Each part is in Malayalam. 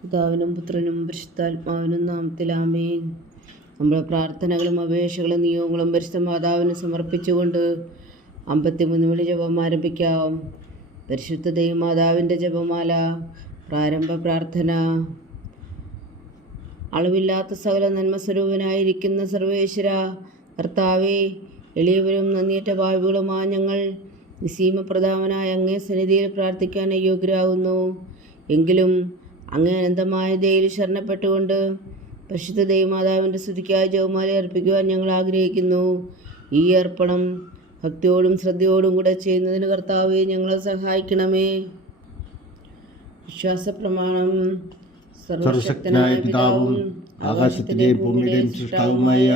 പിതാവിനും പുത്രനും പരിശുദ്ധാത്മാവിനും നാമത്തിൽ ആമേൻ. നമ്മുടെ പ്രാർത്ഥനകളും അപേക്ഷകളും നിയോഗങ്ങളും പരിശുദ്ധ മാതാവിന് സമർപ്പിച്ചുകൊണ്ട് 53 വിളി ജപം ആരംഭിക്കാം. പരിശുദ്ധ ദൈവമാതാവിൻ്റെ ജപമാല. പ്രാരംഭ പ്രാർത്ഥന. അളവില്ലാത്ത സകല നന്മസ്വരൂപനായിരിക്കുന്ന സർവേശ്വര കർത്താവേ, എളിയവരും നന്ദിയേറ്റ ഭാവികളുമായ ഞങ്ങൾ നിസീമപ്രധാനമായ അങ്ങേ സന്നിധിയിൽ പ്രാർത്ഥിക്കാൻ അയോഗ്യരാകുന്നു. എങ്കിലും അങ്ങേ അനന്തമായ ദയയിൽ ശരണപ്പെട്ടുകൊണ്ട് പരിശുദ്ധ ദൈവമാതാവിൻ്റെ സ്തുതിക്കായി ജപമാല അർപ്പിക്കുവാൻ ഞങ്ങൾ ആഗ്രഹിക്കുന്നു. ഈ അർപ്പണം ഭക്തിയോടും ശ്രദ്ധയോടും കൂടെ ചെയ്യുന്നതിന് കർത്താവേ ഞങ്ങളെ സഹായിക്കണമേ. വിശ്വാസ പ്രമാണം. സർവശക്തനായ പിതാവും ആകാശത്തിന്റെയും ഭൂമിയുടെയും സൃഷ്ടാവുമായ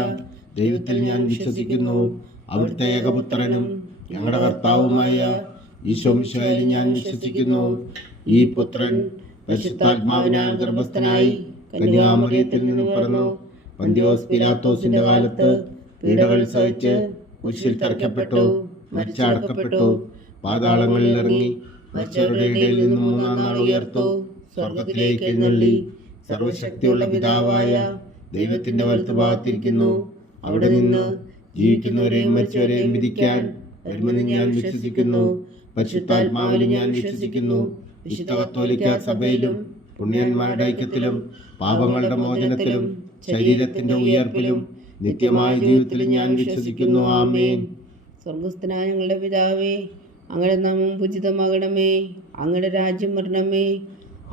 ദൈവത്തിൽ ഞാൻ വിശ്വസിക്കുന്നു. അവിടുത്തെ ഏകപുത്രനും ഞങ്ങളുടെ കർത്താവുമായ ഈശോ മിശിഹായിൽ ഞാൻ വിശ്വസിക്കുന്നു. ഈ പുത്രൻ പരിശുദ്ധാത്മാവിനാൽ ഗർഭസ്ഥനായി കന്യാമറിയത്തിൽ നിന്ന് പിറന്നു. പന്തിയോസ് പിലാത്തോസിന്റെ കാലത്ത് പീഡകൾ സഹിച്ച് കുരിശിൽ തറയ്ക്കപ്പെട്ടു, മരിച്ചടക്കപ്പെട്ടു, പാതാളങ്ങളിൽ ഇറങ്ങി മരിച്ചവരുടെ ഇടയിൽ നിന്ന് 3-ാം നാൾ ഉയർത്തു, സ്വർഗത്തിലേക്ക് എഴുന്നള്ളി, സർവശക്തിയുള്ള പിതാവായ ദൈവത്തിന്റെ വലത്തുഭാഗത്തിരിക്കുന്നു. അവിടെ നിന്ന് ജീവിക്കുന്നവരെയും മരിച്ചവരെയും വിധിക്കാൻ വരുമെന്ന് ഞാൻ വിശ്വസിക്കുന്നു. പരിശുദ്ധാത്മാവിൽ ഞാൻ വിശ്വസിക്കുന്നു. വിശുദ്ധ കത്തോലിക്ക സഭയിലും പുണ്യന്മാരുടെ ഐക്യത്തിലും പാപങ്ങളുടെ മോചനത്തിലും ശരീരത്തിന്റെ ഉയർപ്പിലും നിത്യമായ ജീവിതത്തിലും ഞാൻ വിശ്വസിക്കുന്നു. ആമേൻ. സ്വർഗസ്ഥനായ ഞങ്ങളുടെ പിതാവേ, അങ്ങയുടെ നാമം പൂജിതമാകണമേ. അങ്ങയുടെ രാജ്യം വരണമേ.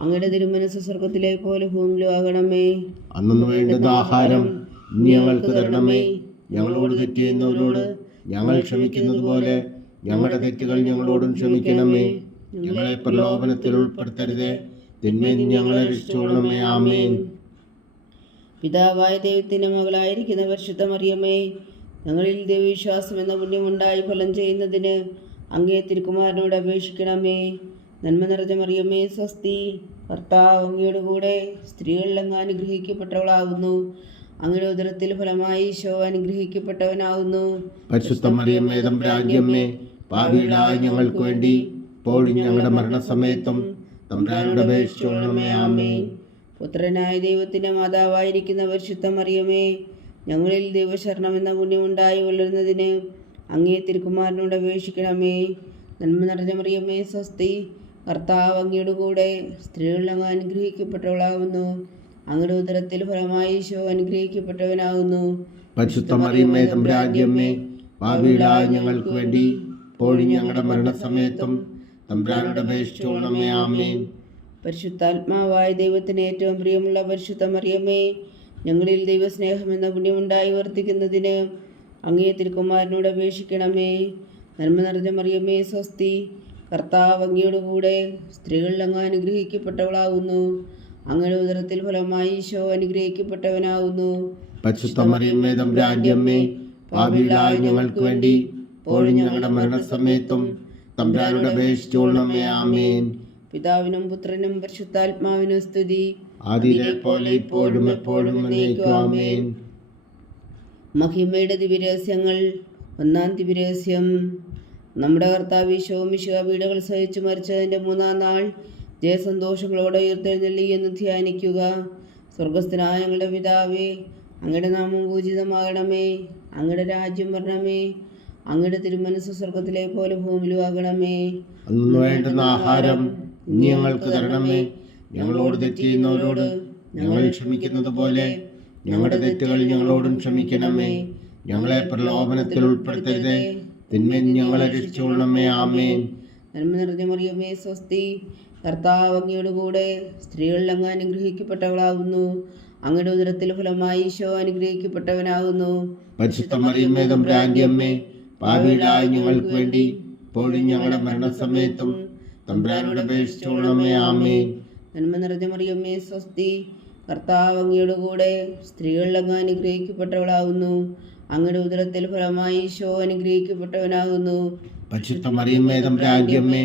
അങ്ങയുടെ തിരുമനസ്സ് സ്വർഗത്തിലെ പോലെ ഭൂമിയിലും ആകണമേ. അന്നു വേണ്ടുന്ന ആഹാരം ഇനി ഞങ്ങൾക്ക് തരണമേ. ഞങ്ങളോട് തെറ്റ് ചെയ്യുന്നവരോട് ഞങ്ങൾ ക്ഷമിക്കുന്നത് പോലെ ഞങ്ങളുടെ തെറ്റുകൾ ഞങ്ങളോടും ക്ഷമിക്കണമേ. ഞങ്ങളെ പ്രലോഭനത്തിൽ ഉൾപ്പെടുത്തരുതേ, തിന്മയിൽ നിന്ന് ഞങ്ങളെ രക്ഷിച്ചുകൊള്ളണമേ. ആമേൻ. പിതാവായ ദൈവത്തിൻ്റെ മകളായിരിക്കുന്ന പരിശുദ്ധ മറിയമേ, ഞങ്ങളിൽ ദൈവവിശ്വാസം എന്ന പുണ്യമുണ്ടായി ഫലം ചെയ്യുന്നതിന് അങ്ങേ തിരുക്കുമാരനോട് അപേക്ഷിക്കണമേ. നന്മ നിറഞ്ഞ മറിയമേ സ്വസ്തി, കർത്താവ് അങ്ങയുടെ കൂടെ സ്ത്രീകളിൽ അങ്ങ് അനുഗ്രഹിക്കപ്പെട്ടവളാകുന്നു. അങ്ങയുടെ ഉദരത്തിൽ ഫലമായി ഈശോ അനുഗ്രഹിക്കപ്പെട്ടവനാകുന്നു. പരിശുദ്ധ മറിയമേ തമ്പുരാന്റമ്മേ, പാപികളായ ഞങ്ങൾക്ക് വേണ്ടി ഇപ്പോഴും ഞങ്ങളുടെ മരണസമയത്തും തമ്പുരാനോട് അപേക്ഷിച്ചുകൊള്ളണമേ. ആമേൻ. പുത്രനായ ദൈവത്തിൻ്റെ മാതാവായിരിക്കുന്ന പരിശുദ്ധ മറിയമേ, ഞങ്ങളിൽ ദൈവശരണം എന്ന പുണ്യമുണ്ടായി വളരുന്നതിന് അങ്ങേ തിരുക്കുമാരനോട് അപേക്ഷിക്കണമേ. നന്മ നിറഞ്ഞ മറിയമേ സ്വസ്തി, കർത്താവ് അങ്ങയുടെ കൂടെ സ്ത്രീകളിൽ അങ്ങ് അനുഗ്രഹിക്കപ്പെട്ടവളാകുന്നു. അങ്ങയുടെ ഉദരത്തിൽ ഫലമായി ഈശോ അനുഗ്രഹിക്കപ്പെട്ടവനാകുന്നു. പരിശുദ്ധ മറിയമേ തമ്പുരാന്റമ്മേ, പാപികളായ ഞങ്ങൾക്ക് വേണ്ടി ഇപ്പോഴും ഞങ്ങളുടെ മരണസമയത്തും തമ്പുരാനോട് അപേക്ഷിച്ചുകൊള്ളണമേ. ആമേൻ. പരിശുദ്ധാത്മാവായ ദൈവത്തിന് ഏറ്റവും പ്രിയമുള്ള പരിശുദ്ധ മറിയമേ, ഞങ്ങളിൽ ദൈവസ്നേഹം എന്ന പുണ്യമുണ്ടായി വർദ്ധിക്കുന്നതിന് അങ്ങേ തിരുക്കുമാരനോട് അപേക്ഷിക്കണമേ. നന്മ നിറഞ്ഞ മറിയമേ സ്വസ്തി, കർത്താവ് അങ്ങയുടെ കൂടെ സ്ത്രീകളിൽ അങ്ങ് അനുഗ്രഹിക്കപ്പെട്ടവളാകുന്നു. അങ്ങയുടെ ഉദരത്തിൽ ഫലമായി ഈശോ അനുഗ്രഹിക്കപ്പെട്ടവനാകുന്നു. പരിശുദ്ധ മറിയമേ തമ്പുരാന്റമ്മേ, പാപികളായ ഞങ്ങൾക്ക് വേണ്ടി ഇപ്പോഴും ഞങ്ങളുടെ മരണസമയത്തും തമ്പുരാനോട് അപേക്ഷിച്ചുകൊള്ളണമേ. ആമേൻ. പിതാവിനും പുത്രനും പരിശുദ്ധാത്മാവിനും സ്തുതി, ആദിയിലെ പോലെ ഇപ്പോഴും എപ്പോഴും എന്നേക്കും. ആമേൻ. മഹിമയുടെ ദിവ്യരഹസ്യങ്ങൾ. 1-ാം ദിവ്യരഹസ്യം. നമ്മുടെ കർത്താവ് ഈശോ മിശിഹാ പീഡകൾ സഹിച്ചു മരിച്ചതിൻ്റെ 3-ാം നാൾ ജയസന്തോഷങ്ങളോടെ ഉയർത്തെഴുന്നള്ളി എന്ന് ധ്യാനിക്കുക. സ്വർഗസ്ഥനായ ഞങ്ങളുടെ പിതാവേ, അങ്ങയുടെ നാമം പൂജിതമാകണമേ. അങ്ങയുടെ രാജ്യം വരണമേ. അങ്ങയുടെ തിരുമനസ്സ് സ്വർഗത്തിലെ പോലെ ഭൂമിയിലും ആകണമേ. അന്നു വേണ്ടുന്ന ആഹാരം ഇനി ഞങ്ങൾക്ക് തരണമേ. ഞങ്ങളോട് തെറ്റ് ചെയ്യുന്നവരോട് ഞങ്ങൾ ക്ഷമിക്കുന്നത് പോലെ ഞങ്ങളുടെ തെറ്റുകൾ ഞങ്ങളോടും ക്ഷമിക്കണമേ. ഞങ്ങളെ പ്രലോഭനത്തിൽ ഉൾപ്പെടുത്തരുതേ, തിന്മയിൽ നിന്ന് ഞങ്ങളെ രക്ഷിച്ചുകൊള്ളണമേ. ആമേൻ. നന്മ നിറഞ്ഞ മറിയമേ സ്വസ്തി, കർത്താവ് അങ്ങയുടെ കൂടെ സ്ത്രീകളിൽ അങ്ങ് അനുഗ്രഹിക്കപ്പെട്ടവളാകുന്നു. അങ്ങയുടെ ഉദരത്തിൽ ഫലമായി ഈശോ അനുഗ്രഹിക്കപ്പെട്ടവനാകുന്നു. പരിശുദ്ധ മറിയമേ തമ്പുരാന്റമ്മേ, പാപികളായ ഞങ്ങൾക്ക് വേണ്ടി ഇപ്പോഴും ഞങ്ങളുടെ മരണസമയത്തും തമ്പുരാനോട് അപേക്ഷിച്ചുകൊള്ളണമേ. ആമേൻ. നന്മ നിറഞ്ഞ മറിയമേ സ്വസ്തി, കർത്താവ് അങ്ങയുടെ കൂടെ സ്ത്രീകളിൽ അങ്ങ് അനുഗ്രഹിക്കപ്പെട്ടവളാകുന്നു. അങ്ങയുടെ ഉദരത്തിൽ ഫലമായി ഈശോ അനുഗ്രഹിക്കപ്പെട്ടവനാകുന്നു. പരിശുദ്ധ മറിയമേ തമ്പുരാന്റമ്മേ,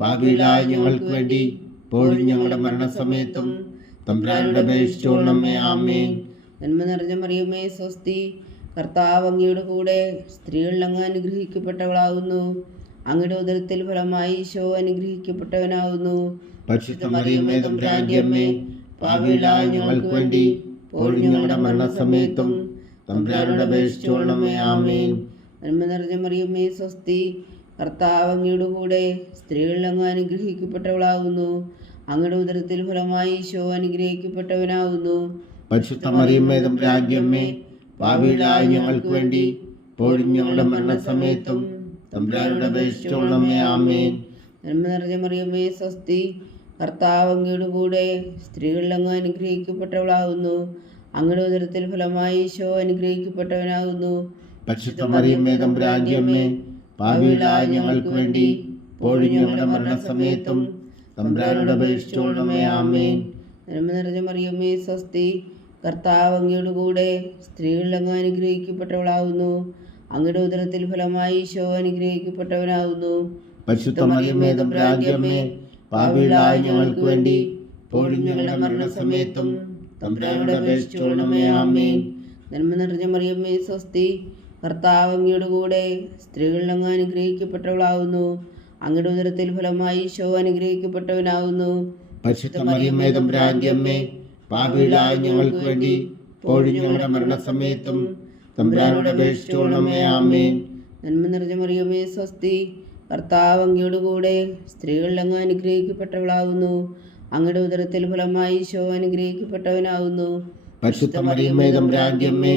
പാപികളായ ഞങ്ങൾക്ക് വേണ്ടി ഇപ്പോഴും ഞങ്ങളുടെ മരണസമയത്തും തമ്പുരാനോട് അപേക്ഷിച്ചുകൊള്ളണമേ. ആമേൻ. നന്മ നിറഞ്ഞ മറിയമേ സ്വസ്തി, കർത്താവ് അങ്ങയുടെ കൂടെ സ്ത്രീകളിൽ അങ്ങ് അനുഗ്രഹിക്കപ്പെട്ടവളാകുന്നു. അങ്ങയുടെ ഉദരത്തിൽ ഫലമായി ഈശോ അനുഗ്രഹിക്കപ്പെട്ടവനാകുന്നു. പരിശുദ്ധ മറിയമേ തമ്പുരാന്റമ്മേ, പാപികളായ ഞങ്ങൾക്ക് വേണ്ടി ഇപ്പോഴും ഞങ്ങളുടെ മരണസമയത്തും തമ്പുരാനോട് അപേക്ഷിച്ചുകൊള്ളണമേ. ആമേൻ. നന്മ നിറഞ്ഞ മറിയമ്മേ സ്വസ്തി, കർത്താവ് അങ്ങയുടെ കൂടെ സ്ത്രീകളിൽ അങ്ങ് അനുഗ്രഹിക്കപ്പെട്ടവളാകുന്നു. അങ്ങയുടെ ഉദരത്തിൽ ഫലമായി ഈശോ അനുഗ്രഹിക്കപ്പെട്ടവനാകുന്നു. പരിശുദ്ധ മറിയമ്മേ തമ്പുരാന്റമ്മേ, പാപികളായ ഞങ്ങൾക്ക് വേണ്ടി ഇപ്പോഴും ഞങ്ങളുടെ മരണസമയത്തും തമ്പുരാനോട് അപേക്ഷിച്ചുകൊള്ളണമേ. ആമേൻ. നന്മ നിറഞ്ഞ മറിയമ്മേ സ്വസ്തി, കർത്താവ് അങ്ങയുടെ കൂടെ സ്ത്രീകളിൽ അങ്ങ് അനുഗ്രഹിക്കപ്പെട്ടവളാകുന്നു. അങ്ങയുടെ ഉദരത്തിൽ ഫലമായി ഈശോ അനുഗ്രഹിക്കപ്പെട്ടവനാകുന്നു. പരിശുദ്ധ മറിയമ്മേ തമ്പുരാന്റമ്മേ, പാപികളായ ഞങ്ങൾക്ക് വേണ്ടി ഇപ്പോഴും ഞങ്ങളുടെ മരണസമയത്തും തമ്പുരാനോട് അപേക്ഷിച്ചുകൊള്ളണമേ. ആമേൻ. നന്മ നിറഞ്ഞ മറിയമ്മേ സ്വസ്തി, കർത്താവ് അങ്ങയുടെ കൂടെ സ്ത്രീകളിൽ അങ്ങ് അനുഗ്രഹിക്കപ്പെട്ടവളാകുന്നു. അങ്ങയുടെ ഉദരത്തിൽ ഫലമായി ഈശോ അനുഗ്രഹിക്കപ്പെട്ടവനാകുന്നു. പരിശുദ്ധ മറിയമ്മേ തമ്പുരാന്റമ്മേ, പാപികളായ ഞങ്ങൾക്ക് വേണ്ടി ഇപ്പോഴും ഞങ്ങളുടെ മരണസമയത്തും തമ്പുരാനോട് അപേക്ഷിച്ചുകൊള്ളണമേ. ആമേൻ. നന്മ നിറഞ്ഞ മറിയമ്മേ സ്വസ്തി, കർത്താവ് അങ്ങയുടെ കൂടെ സ്ത്രീകളിൽ അങ്ങ് അനുഗ്രഹിക്കപ്പെട്ടവളാകുന്നു. അങ്ങയുടെ ഉദരത്തിൽ ഫലമായി ഈശോ അനുഗ്രഹിക്കപ്പെട്ടവനാകുന്നു. പരിശുദ്ധ മറിയമ്മേ തമ്പുരാന്റമ്മേ, പാപികളായ ഞങ്ങൾക്ക് വേണ്ടി ഇപ്പോഴും ഞങ്ങളുടെ മരണസമയത്തും തമ്പുരാനോട് അപേക്ഷിച്ചുകൊള്ളണമേ. ആമേൻ. നന്മ നിറഞ്ഞ മറിയമ്മേ സ്വസ്തി, കർത്താവ് അങ്ങയുടെ കൂടെ സ്ത്രീകളിൽ അങ്ങ് അനുഗ്രഹിക്കപ്പെട്ടവളാകുന്നു. അങ്ങയുടെ ഉദരത്തിൽ ഫലമായി ഈശോ അനുഗ്രഹിക്കപ്പെട്ടവനാകുന്നു. പരിശുദ്ധ മറിയമ്മേ തമ്പുരാന്റമ്മേ,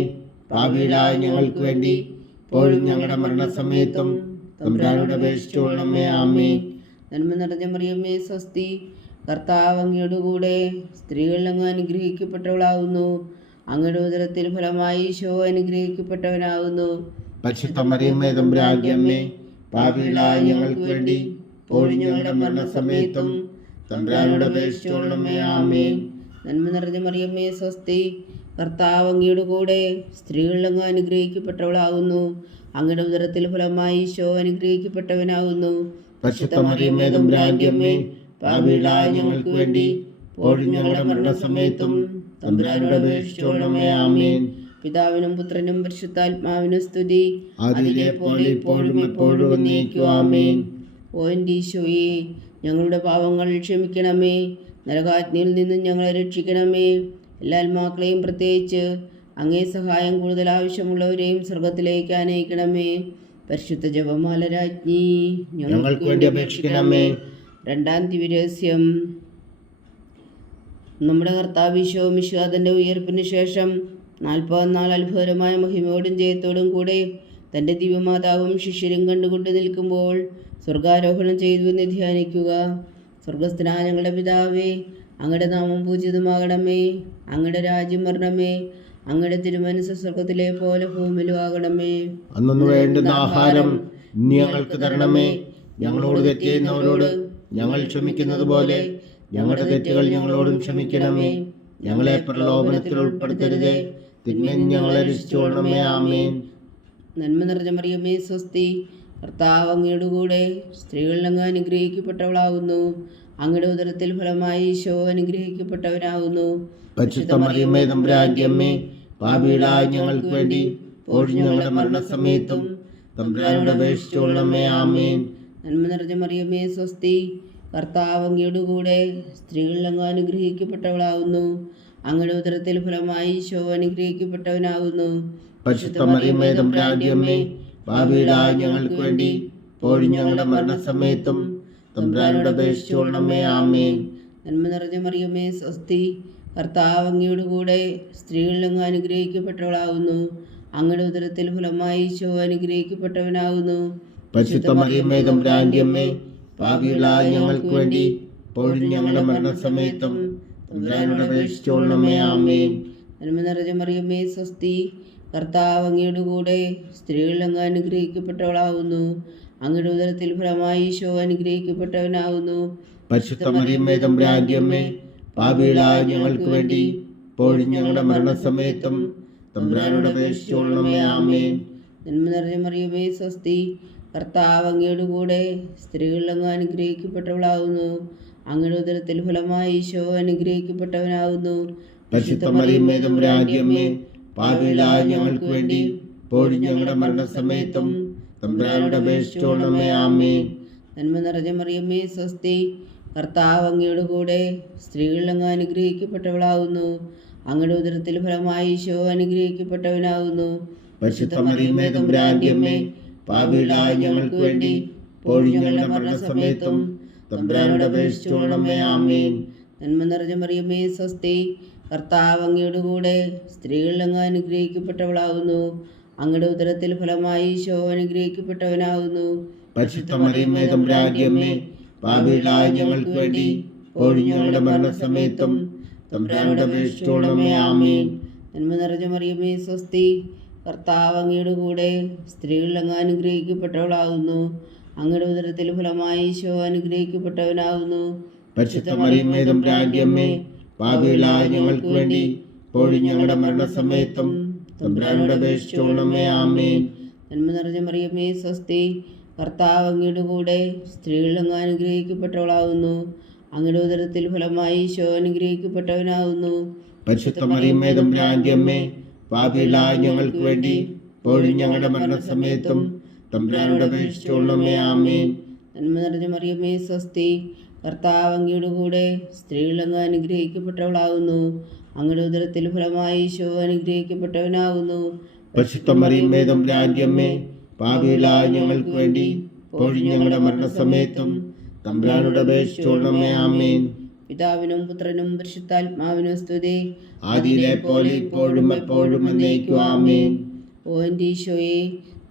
പാപികളായ ഞങ്ങൾക്ക് വേണ്ടി ഇപ്പോഴും ഞങ്ങളുടെ മരണസമയത്തും തമ്പുരാനോട് അപേക്ഷിച്ചുകൊള്ളണമേ. ആമേൻ. നന്മ നിറഞ്ഞ മറിയമ്മേ സ്വസ്തി, കർത്താവ് അങ്ങയുടെ കൂടെ സ്ത്രീകളിൽ അങ്ങ് അനുഗ്രഹിക്കപ്പെട്ടവളാകുന്നു. അങ്ങയുടെ ഉദരത്തിൽ ഫലമായി ഈശോ അനുഗ്രഹിക്കപ്പെട്ടവനാകുന്നു. പരിശുദ്ധ മറിയമ്മേ തമ്പുരാന്റമ്മേ, പാപികളായ ഞങ്ങൾക്ക് വേണ്ടി ഇപ്പോഴും ഞങ്ങളുടെ മരണസമയത്തും തമ്പുരാനോട് അപേക്ഷിച്ചുകൊള്ളണമേ. ആമേൻ. നന്മ നിറഞ്ഞ മറിയമ്മേ സ്വസ്തി, കർത്താവ് അങ്ങയുടെ കൂടെ സ്ത്രീകളിൽ അങ്ങ് അനുഗ്രഹിക്കപ്പെട്ടവളാകുന്നു. അങ്ങയുടെ ഉദരത്തിൽ ഫലമായി ഈശോ അനുഗ്രഹിക്കപ്പെട്ടവനാകുന്നു. പരിശുദ്ധ മറിയമ്മേ തമ്പുരാന്റമ്മേ, പാപികളായ ഞങ്ങൾക്ക് വേണ്ടി ഇപ്പോഴും ഞങ്ങളുടെ മരണസമയത്തും തമ്പുരാനോട് അപേക്ഷിച്ചുകൊള്ളണമേ. ആമേൻ. പിതാവിനും പുത്രനും പരിശുദ്ധാത്മാവിനും സ്തുതി, അതിലെ പോലെ ഇപ്പോഴും എപ്പോഴും എന്നേക്കും. ആമേൻ. ഓ എൻ്റെ ഈശോയെ, ഞങ്ങളുടെ പാവങ്ങൾ ക്ഷമിക്കണമേ. നരകാഗ്നിയിൽ നിന്നും ഞങ്ങളെ രക്ഷിക്കണമേ. എല്ലാ ആത്മാക്കളെയും, പ്രത്യേകിച്ച് അങ്ങേ സഹായം കൂടുതൽ ആവശ്യമുള്ളവരെയും സ്വർഗത്തിലേക്ക് അനയിക്കണമേ. പരിശുദ്ധ ജപമാല രാജ്ഞി, ഞങ്ങൾക്ക് വേണ്ടി അപേക്ഷിക്കണമേ. രണ്ടാം ദിവ്യരഹസ്യം. നമ്മുടെ കർത്താവ് ഈശോ മിശിഹായുടെ ഉയർപ്പിന് ശേഷം 40 നാൾ അത്ഭുതകരമായ മഹിമയോടും ജയത്തോടും കൂടെ തൻ്റെ ദിവ്യമാതാവും ശിഷ്യരും കണ്ടുകൊണ്ട് നിൽക്കുമ്പോൾ സ്വർഗാരോഹണം ചെയ്തു എന്ന് ധ്യാനിക്കുക. സ്വർഗസ്ഥനായ ഞങ്ങളുടെ പിതാവേ, അങ്ങയുടെ നാമം പൂജിതമാകണമേ. അങ്ങയുടെ രാജ്യം വരണമേ. അങ്ങയുടെ തിരുമനസ്സ് സ്വർഗത്തിലെ പോലെ ഭൂമിയിലും ആകണമേ. അന്നു വേണ്ടുന്ന ആഹാരം ഇന്ന് ഞങ്ങൾക്ക് തരണമേ. ഞങ്ങളോട് തെറ്റ് ചെയ്യുന്നവരോട് ഞങ്ങൾ ക്ഷമിക്കുന്നത് പോലെ ഞങ്ങളുടെ തെറ്റുകൾ ഞങ്ങളോടും ക്ഷമിക്കണമേ. ഞങ്ങളെ പ്രലോഭനത്തിൽ ഉൾപ്പെടുത്തരുതേ, തിന്മയിൽ ഞങ്ങളെ രക്ഷിച്ചുകൊള്ളണമേ. ആമേൻ. നന്മ നിറഞ്ഞ മറിയമ്മേ സ്വസ്തി, കർത്താവ് അങ്ങയുടെ കൂടെ സ്ത്രീകളിൽ അങ്ങ് അനുഗ്രഹിക്കപ്പെട്ടവളാകുന്നു. അങ്ങയുടെ ഉദരത്തിൽ ഫലമായി ഈശോ അനുഗ്രഹിക്കപ്പെട്ടവനാകുന്നു. പരിശുദ്ധ മറിയമ്മേ തമ്പുരാന്റമ്മേ, പാപികളായ ഞങ്ങൾക്ക് വേണ്ടി ഇപ്പോഴും ഞങ്ങളുടെ മരണസമയത്തും തമ്പുരാനോട് അപേക്ഷിച്ചുകൊള്ളണമേ. ആമേൻ. നന്മ നിറഞ്ഞ മറിയമ്മേ സ്വസ്തി, കർത്താവ് അങ്ങയുടെ കൂടെ സ്ത്രീകളിൽ അങ്ങ് അനുഗ്രഹിക്കപ്പെട്ടവളാകുന്നു. അങ്ങയുടെ ഉദരത്തിൽ ഫലമായി ഈശോ അനുഗ്രഹിക്കപ്പെട്ടവനാകുന്നു. പരിശുദ്ധ മറിയമ്മേ തമ്പുരാന്റമ്മേ, പാപികളായ ഞങ്ങൾക്ക് വേണ്ടി ഇപ്പോഴും ഞങ്ങളുടെ മരണസമയത്തും തമ്പുരാനോട് അപേക്ഷിച്ചുകൊള്ളണമേ. ആമേൻ. നന്മ നിറഞ്ഞ മറിയമ്മേ സ്വസ്തി, കർത്താവ് അങ്ങയുടെ കൂടെ സ്ത്രീകളിൽ അങ്ങ് അനുഗ്രഹിക്കപ്പെട്ടവളാകുന്നു. അങ്ങയുടെ ഉദരത്തിൽ ഫലമായി ഈശോ അനുഗ്രഹിക്കപ്പെട്ടവനാകുന്നു. പരിശുദ്ധ മറിയമ്മേ തമ്പുരാന്റമ്മേ, പാപികളായ ഞങ്ങൾക്ക് വേണ്ടി ഇപ്പോഴും ഞങ്ങളുടെ മരണസമയത്തും തമ്പുരാനോട് അപേക്ഷിച്ചുകൊള്ളണമേ. ആമേൻ. നന്മ നിറഞ്ഞ മറിയമ്മേ സ്വസ്തി, കർത്താവ് അങ്ങയുടെ കൂടെ സ്ത്രീകളിൽ അങ്ങ് അനുഗ്രഹിക്കപ്പെട്ടവളാകുന്നു. അങ്ങയുടെ ഉദരത്തിൽ ഫലമായി ഈശോ അനുഗ്രഹിക്കപ്പെട്ടവനാകുന്നു. പരിശുദ്ധ മറിയമ്മേ തമ്പുരാന്റമ്മേ, പാപികളായ ഞങ്ങൾക്ക് വേണ്ടി ഇപ്പോഴും ഞങ്ങളുടെ മരണസമയത്തും തമ്പുരാനോട് അപേക്ഷിച്ചുകൊള്ളണമേ. ആമേൻ. നന്മ നിറഞ്ഞ മറിയമ്മേ സ്വസ്തി, കർത്താവ് അങ്ങയുടെ കൂടെ സ്ത്രീകളിൽ അങ്ങ് അനുഗ്രഹിക്കപ്പെട്ടവളാകുന്നു. അങ്ങയുടെ ഉദരത്തിൽ ഫലമായി ഈശോ അനുഗ്രഹിക്കപ്പെട്ടവനാകുന്നു. പരിശുദ്ധ മറിയമ്മേ തമ്പുരാന്റമ്മേ, പാപികളായ ഞങ്ങൾക്ക് വേണ്ടി ഇപ്പോഴും ഞങ്ങളുടെ മരണസമയത്തും തമ്പുരാനോട് അപേക്ഷിച്ചുകൊള്ളണമേ. ആമേൻ. നന്മ നിറഞ്ഞ മറിയമ്മേ സ്വസ്തി, കർത്താവ് അങ്ങയുടെ കൂടെ സ്ത്രീകളിൽ അങ്ങ് അനുഗ്രഹിക്കപ്പെട്ടവളാകുന്നു. അങ്ങയുടെ ഉദരത്തിൽ ഫലമായി ഈശോ അനുഗ്രഹിക്കപ്പെട്ടവനാകുന്നു. പരിശുദ്ധ മറിയമേ തമ്പുരാന്റെ അമ്മേ, പാപികളായ ഞങ്ങൾക്ക് വേണ്ടി ഇപ്പോഴും ഞങ്ങളുടെ മരണസമയത്തും തമ്പുരാനോട് അപേക്ഷിച്ചുകൊള്ളണമേ. ആമേൻ. നന്മ നിറഞ്ഞ മറിയമേ സ്വസ്തി, കർത്താവ് അങ്ങയുടെ കൂടെ സ്ത്രീകളിൽ അങ്ങ് അനുഗ്രഹിക്കപ്പെട്ടവളാകുന്നു. അങ്ങയുടെ ഉദരത്തിൽ ഫലമായി ഈശോ അനുഗ്രഹിക്കപ്പെട്ടവനാകുന്നു. പരിശുദ്ധ മറിയമേ തമ്പുരാന്റെ അമ്മേ, പാപികളായ ഞങ്ങൾക്ക് വേണ്ടി ഇപ്പോഴും ഞങ്ങളുടെ മരണസമയത്തും തമ്പുരാനോട് അപേക്ഷിച്ചുകൊള്ളണമേ. ആമേൻ. നന്മ നിറഞ്ഞ മറിയമേ സ്വസ്തി, കർത്താവ് അങ്ങയുടെ കൂടെ സ്ത്രീകളിൽ അങ്ങ് അനുഗ്രഹിക്കപ്പെട്ടവളാകുന്നു. അങ്ങയുടെ ഉദരത്തിൽ ഫലമായി ഈശോ അനുഗ്രഹിക്കപ്പെട്ടവനാകുന്നു. പരിശുദ്ധ മറിയമേ തമ്പുരാന്റെ അമ്മേ, പാപികളായ ഞങ്ങൾക്ക് വേണ്ടി ഇപ്പോഴും ഞങ്ങളുടെ മരണസമയത്തും തമ്പുരാനോട് അപേക്ഷിച്ചുകൊള്ളണമേ. ആമേൻ. നന്മ നിറഞ്ഞ മറിയമേ സ്വസ്തി, കർത്താവ് അങ്ങയുടെ കൂടെ സ്ത്രീകളിൽ അങ്ങ് അനുഗ്രഹിക്കപ്പെട്ടവളാകുന്നു. അങ്ങയുടെ ഉദരത്തിൽ ഫലമായി ഈശോ അനുഗ്രഹിക്കപ്പെട്ടവനാകുന്നു. പരിശുദ്ധ മറിയമേ തമ്പുരാന്റെ അമ്മേ, പാപികളായ ഞങ്ങൾക്ക് വേണ്ടി ഇപ്പോഴും ഞങ്ങളുടെ മരണസമയത്തും തമ്പുരാനോട് അപേക്ഷിച്ചുകൊള്ളണമേ. ആമേൻ. നന്മ നിറഞ്ഞ മറിയമേ സ്വസ്തി, കർത്താവ് അങ്ങയുടെ കൂടെ സ്ത്രീകളിൽ അങ്ങ് അനുഗ്രഹിക്കപ്പെട്ടവളാകുന്നു. അങ്ങയുടെ ഉദരത്തിൽ ഫലമായി ഈശോ അനുഗ്രഹിക്കപ്പെട്ടവനാകുന്നു. പരിശുദ്ധ മറിയമേ തമ്പുരാന്റെ അമ്മേ, പാപികളായ ഞങ്ങൾക്ക് വേണ്ടി ഇപ്പോഴും ഞങ്ങളുടെ മരണസമയത്തും തമ്പുരാനോട് അപേക്ഷിച്ചുകൊള്ളണമേ. ആമേൻ. പിതാവിനും പുത്രനും പരിശുദ്ധാത്മാവിനും സ്തുതി, ആദിയിലെ പോലെ ഇപ്പോഴും എപ്പോഴും എന്നേക്കും. ആമേൻ. ഓ എൻ്റെ ഈശോയെ,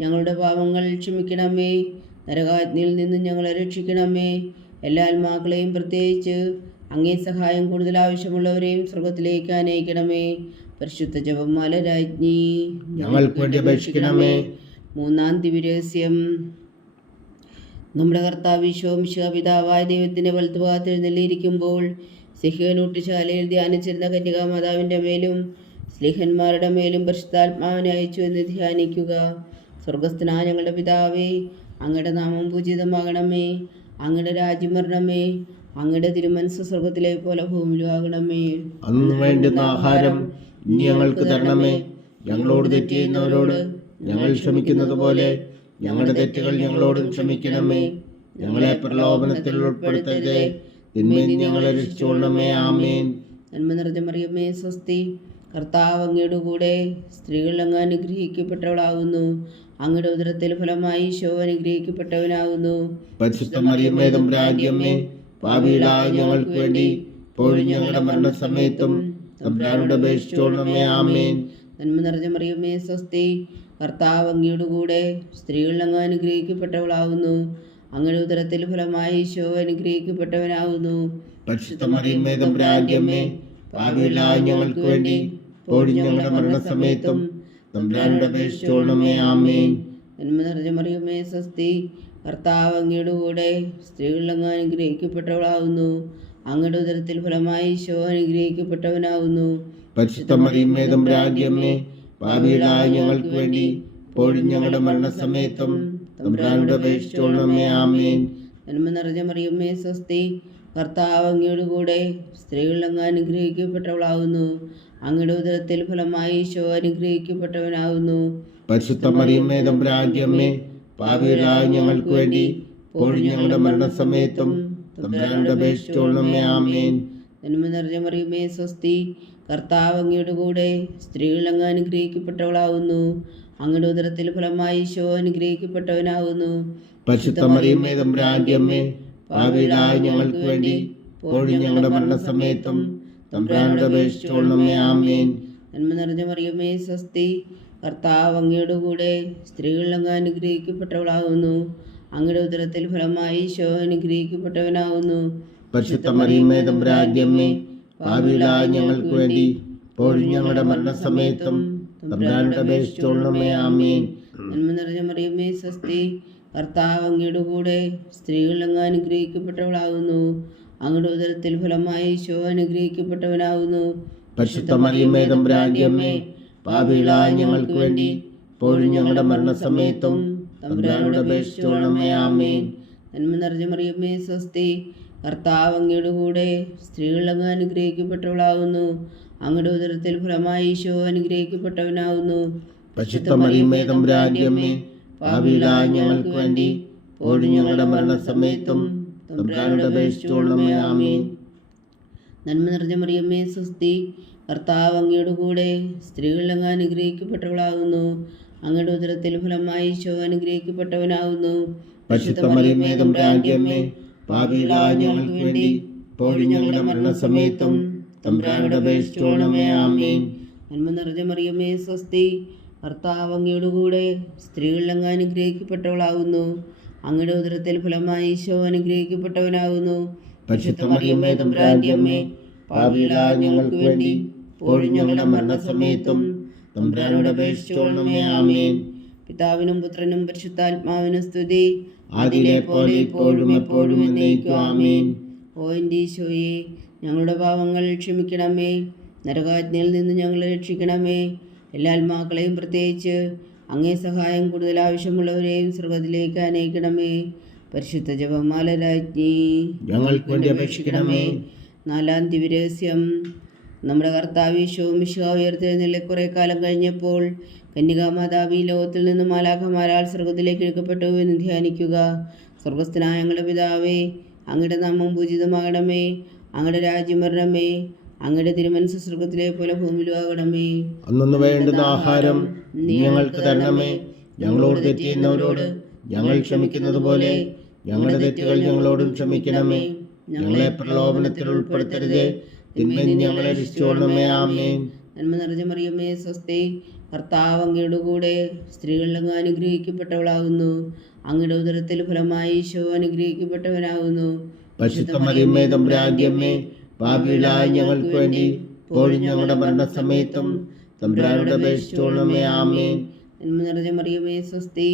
ഞങ്ങളുടെ പാപങ്ങൾ ക്ഷമിക്കണമേ. നരകാഗ്നിയിൽ നിന്ന് ഞങ്ങളെ രക്ഷിക്കണമേ. എല്ലാ ആത്മാക്കളെയും, പ്രത്യേകിച്ച് അങ്ങേ സഹായം കൂടുതൽ ആവശ്യമുള്ളവരെയും സ്വർഗത്തിലേക്ക് അനയിക്കണമേ. പരിശുദ്ധ ജപമാല രാജ്ഞി, ഞങ്ങൾക്ക് വേണ്ടി അപേക്ഷിക്കണമേ. മൂന്നാം ദിവ്യരഹസ്യം. നമ്മുടെ കർത്താവ് ഈശോ മിശിഹാ പിതാവായ ദൈവത്തിൻ്റെ വലത്തുഭാഗത്ത് എഴുന്നള്ളിയിരിക്കുമ്പോൾ സിഹ്യോനൂട്ടുശാലയിൽ ധ്യാനിച്ചിരുന്ന കന്യകാമാതാവിൻ്റെ മേലും സ്ലീഹന്മാരുടെ മേലും പരിശുദ്ധാത്മാവിനെ അയച്ചു എന്ന് ധ്യാനിക്കുക. സ്വർഗസ്ഥനായ ഞങ്ങളുടെ പിതാവേ, അങ്ങയുടെ നാമം പൂജിതമാകണമേ. അങ്ങയുടെ രാജ്യം വരണമേ. അങ്ങയുടെ തിരുമനസ്സ് സ്വർഗത്തിലെ പോലെ ഭൂമിയിലും ആകണമേ. അന്ന് വേണ്ടുന്ന ആഹാരം ഇനി ഞങ്ങൾക്ക് തരണമേ. ഞങ്ങളോട് തെറ്റ് ചെയ്യുന്നവരോട് ഞങ്ങൾ ക്ഷമിക്കുന്നത് പോലെ ഞങ്ങളുടെ തെറ്റുകൾ ഞങ്ങളോടും ക്ഷമിക്കണമേ. ഞങ്ങളെ പ്രലോഭനത്തിൽ ഉൾപ്പെടുത്തരുതേ, തിന്മയിൽ ഞങ്ങളെ രക്ഷിച്ചുകൊള്ളണമേ. ആമേൻ. നന്മ നിറഞ്ഞ മറിയമേ സ്വസ്തി, കർത്താവ് അങ്ങയുടെ കൂടെ സ്ത്രീകളിൽ അങ്ങ് അനുഗ്രഹിക്കപ്പെട്ടവളാകുന്നു. അങ്ങയുടെ ഉദരത്തിൽ ഫലമായി ഈശോ അനുഗ്രഹിക്കപ്പെട്ടവനാകുന്നു. പരിശുദ്ധ മറിയമേ തമ്പുരാന്റെ അമ്മേ, പാപികളായ ഞങ്ങൾക്ക് വേണ്ടി ഇപ്പോഴും ഞങ്ങളുടെ മരണസമയത്തും തമ്പുരാനോട് അപേക്ഷിച്ചുകൊള്ളണമേ. ആമേൻ. നന്മ നിറഞ്ഞ മറിയമേ സ്വസ്തി, കർത്താവ് അങ്ങയുടെ കൂടെ സ്ത്രീകളിൽ അങ്ങ് അനുഗ്രഹിക്കപ്പെട്ടവളാകുന്നു. അങ്ങയുടെ ഉദരത്തിൽ ഫലമായി ഈശോ അനുഗ്രഹിക്കപ്പെട്ടവനാകുന്നു. പരിശുദ്ധ മറിയമേ തമ്പുരാന്റെ അമ്മേ, പാപികളായ ഞങ്ങൾക്ക് വേണ്ടി ഇപ്പോഴും ഞങ്ങളുടെ മരണസമയത്തും തമ്പുരാനോട് അപേക്ഷിച്ചുകൊള്ളണമേ. ആമേൻ. നന്മ നിറഞ്ഞ മറിയമേ സ്വസ്തി, കർത്താവ് അങ്ങയുടെ കൂടെ സ്ത്രീകളിൽ അങ്ങ് അനുഗ്രഹിക്കപ്പെട്ടവളാകുന്നു. അങ്ങയുടെ ഉദരത്തിൽ ഫലമായി ഈശോ അനുഗ്രഹിക്കപ്പെട്ടവനാകുന്നു. പരിശുദ്ധ മറിയമേ തമ്പുരാന്റെ അമ്മേ, പാപികളായ ഞങ്ങൾക്ക് വേണ്ടി ഇപ്പോഴും ഞങ്ങളുടെ മരണസമയത്തും തമ്പുരാനോട് അപേക്ഷിച്ചുകൊള്ളണമേ. ആമേൻ. നന്മ നിറഞ്ഞ മറിയമേ സ്വസ്തി, കർത്താവ് അങ്ങയുടെ കൂടെ സ്ത്രീകളിൽ അങ്ങ് അനുഗ്രഹിക്കപ്പെട്ടവളാകുന്നു. അങ്ങയുടെ ഉദരത്തിൽ ഫലമായി ഈശോ അനുഗ്രഹിക്കപ്പെട്ടവനാകുന്നു. പരിശുദ്ധ മറിയമേ തമ്പുരാന്റെ അമ്മേ, പാപികളായ ഞങ്ങൾക്ക് വേണ്ടി ഇപ്പോഴും ഞങ്ങളുടെ മരണസമയത്തും തമ്പുരാനോട് അപേക്ഷിച്ചുകൊള്ളണമേ. ആമേൻ. നന്മ നിറഞ്ഞ മറിയമേ സ്വസ്തി, കർത്താവ് അങ്ങയുടെ കൂടെ സ്ത്രീകളിൽ അങ്ങ് അനുഗ്രഹിക്കപ്പെട്ടവളാകുന്നു. അങ്ങയുടെ ഉദരത്തിൽ ഫലമായി ഈശോ അനുഗ്രഹിക്കപ്പെട്ടവനാകുന്നു. പരിശുദ്ധ മറിയമേ തമ്പുരാന്റെ അമ്മേ, പാപികളായ ഞങ്ങൾക്ക് വേണ്ടി ഇപ്പോഴും ഞങ്ങളുടെ മരണസമയത്തും തമ്പുരാനോട് അപേക്ഷിച്ചുകൊള്ളണമേ. ആമേൻ. നന്മ നിറഞ്ഞ മറിയമേ സ്വസ്തി, കർത്താവ് അങ്ങയുടെ കൂടെ സ്ത്രീകളിൽ അങ്ങ് അനുഗ്രഹിക്കപ്പെട്ടവളാകുന്നു. അങ്ങയുടെ ഉദരത്തിൽ ഫലമായി ഈശോ അനുഗ്രഹിക്കപ്പെട്ടവനാകുന്നു. പരിശുദ്ധ മറിയമേ തമ്പുരാന്റെ അമ്മേ, പാപികളായ ഞങ്ങൾക്ക് വേണ്ടി ഇപ്പോഴും ഞങ്ങളുടെ മരണസമയത്തും തമ്പുരാനോട് അപേക്ഷിച്ചുകൊള്ളണമേ. ആമേൻ. നന്മ നിറഞ്ഞ മറിയമേ സ്വസ്തി, കർത്താവ് അങ്ങയുടെ കൂടെ സ്ത്രീകളിൽ അങ്ങ് അനുഗ്രഹിക്കപ്പെട്ടവളാകുന്നു. അങ്ങയുടെ ഉദരത്തിൽ ഫലമായി ഈശോ അനുഗ്രഹിക്കപ്പെട്ടവനാകുന്നു. പരിശുദ്ധ മറിയമേ തമ്പുരാന്റെ അമ്മേ, പാപികളായ ഞങ്ങൾക്ക് വേണ്ടി ഇപ്പോഴും ഞങ്ങളുടെ മരണസമയത്തും തമ്പുരാനോട് അപേക്ഷിച്ചുകൊള്ളണമേ. ആമേൻ. നന്മ നിറഞ്ഞ മറിയമേ സ്വസ്തി, കർത്താവ് അങ്ങയുടെ കൂടെ സ്ത്രീകളിൽ അങ്ങ് അനുഗ്രഹിക്കപ്പെട്ടവളാകുന്നു. അങ്ങയുടെ ഉദരത്തിൽ ഫലമായി ഈശോ അനുഗ്രഹിക്കപ്പെട്ടവനാകുന്നു. പരിശുദ്ധ മറിയമേ തമ്പുരാന്റെ അമ്മേ, പാപികളായ ഞങ്ങൾക്ക് വേണ്ടി ഇപ്പോഴും ഞങ്ങളുടെ മരണസമയത്തും തമ്പുരാനോട് അപേക്ഷിച്ചുകൊള്ളണമേ. ആമേൻ. നന്മ നിറഞ്ഞ മറിയമ്മേ സ്വസ്തി, കർത്താവ് അങ്ങയുടെ കൂടെ സ്ത്രീകളിൽ അങ്ങ് അനുഗ്രഹിക്കപ്പെട്ടവളാകുന്നു. അങ്ങയുടെ ഉദരത്തിൽ ഫലമായി ഈശോ അനുഗ്രഹിക്കപ്പെട്ടവനാകുന്നു. പരിശുദ്ധ മറിയമ്മേ തമ്പുരാന്റെ അമ്മേ, പാപികളായ ഞങ്ങൾക്ക് വേണ്ടി ഇപ്പോഴും ഞങ്ങളുടെ മരണസമയത്തും തമ്പുരാനോട് അപേക്ഷിച്ചുകൊള്ളണമേ. ആമേൻ. നന്മ നിറഞ്ഞ മറിയമ്മേ സ്വസ്തി, കർത്താവ് അങ്ങയുടെ കൂടെ സ്ത്രീകളിൽ അങ്ങ് അനുഗ്രഹിക്കപ്പെട്ടവളാകുന്നു. അങ്ങയുടെ ഉദരത്തിൽ ഫലമായി ഈശോ അനുഗ്രഹിക്കപ്പെട്ടവനാകുന്നു. പരിശുദ്ധ മറിയമ്മേ തമ്പുരാന്റെ അമ്മേ, പാപികളായ ഞങ്ങൾക്ക് വേണ്ടി ഇപ്പോഴും ഞങ്ങളുടെ മരണസമയത്തും തമ്പുരാനോട് അപേക്ഷിച്ചുകൊള്ളണമേ. ആമേൻ. പിതാവിനും പുത്രനും പരിശുദ്ധാത്മാവിനും സ്തുതി, ആദിയിലെ പോലെ ഇപ്പോഴും എപ്പോഴും എന്നേക്കും. ആമേൻ. ഓ എൻ്റെ ഈശോയെ, ഞങ്ങളുടെ പാവങ്ങൾ ക്ഷമിക്കണമേ, നരകാജ്ഞയിൽ നിന്ന് ഞങ്ങളെ രക്ഷിക്കണമേ. എല്ലാ ആത്മാക്കളെയും പ്രത്യേകിച്ച് അങ്ങേ സഹായം കൂടുതൽ ആവശ്യമുള്ളവരെയും സ്വർഗ്ഗത്തിലേക്ക് അനയിക്കണമേ. പരിശുദ്ധ ജപമാല രാജ്ഞി ഞങ്ങൾക്ക് വേണ്ടി അപേക്ഷിക്കണമേ. 4-ാം ദിവ്യരഹസ്യം. നമ്മുടെ കർത്താവ് ഈശോ മിശിഹാ ഉയർത്തെഴുന്നള്ളി കുറെ കാലം കഴിഞ്ഞപ്പോൾ കന്യകാമാതാവ് ഈ ലോകത്തിൽ നിന്ന് മാലാഖമാരാൽ സ്വർഗ്ഗത്തിലേക്ക് എടുക്കപ്പെട്ടു എന്ന് ധ്യാനിക്കുക. സ്വർഗസ്ഥനായ ഞങ്ങളുടെ പിതാവേ, അങ്ങയുടെ നാമം പൂജിതമാകണമേ, അങ്ങയുടെ രാജ്യം വരണമേ, അങ്ങയുടെ തിരുമനസ്സ് സ്വർഗ്ഗത്തിലെ പോലെ ഭൂമിയിലും ആകണമേ. അന്നു വേണ്ടുന്ന ആഹാരം നീ ഞങ്ങൾക്ക് തരണമേ. ഞങ്ങളോട് തെറ്റ് ചെയ്യുന്നവരോട് ഞങ്ങൾ ക്ഷമിക്കുന്നത് പോലെ ഞങ്ങളുടെ തെറ്റുകൾ ഞങ്ങളോടും ക്ഷമിക്കണമേ. ഞങ്ങളെ പ്രലോഭനത്തിൽ ഉൾപ്പെടുത്തരുതേ, തിന്മയിൽ നിന്ന് ഞങ്ങളെ രക്ഷിച്ചുകൊള്ളണമേ. ആമേൻ. നന്മ നിറഞ്ഞ മറിയമ്മേ സ്വസ്തി, കർത്താവ് അങ്ങയുടെ കൂടെ സ്ത്രീകളിൽ അങ്ങ് അനുഗ്രഹിക്കപ്പെട്ടവളാകുന്നു. അങ്ങയുടെ ഉദരത്തിൽ ഫലമായി ഈശോ അനുഗ്രഹിക്കപ്പെട്ടവനാകുന്നു. പരിശുദ്ധ മറിയമ്മേ തമ്പുരാന്റെ അമ്മേ, പാപികളായ ഞങ്ങൾക്ക് വേണ്ടി ഇപ്പോഴും ഞങ്ങളുടെ മരണസമയത്തും തമ്പുരാനോട് അപേക്ഷിച്ചുകൊള്ളണമേ. ആമേൻ. നന്മ നിറഞ്ഞ മറിയമ്മേ സ്വസ്തി,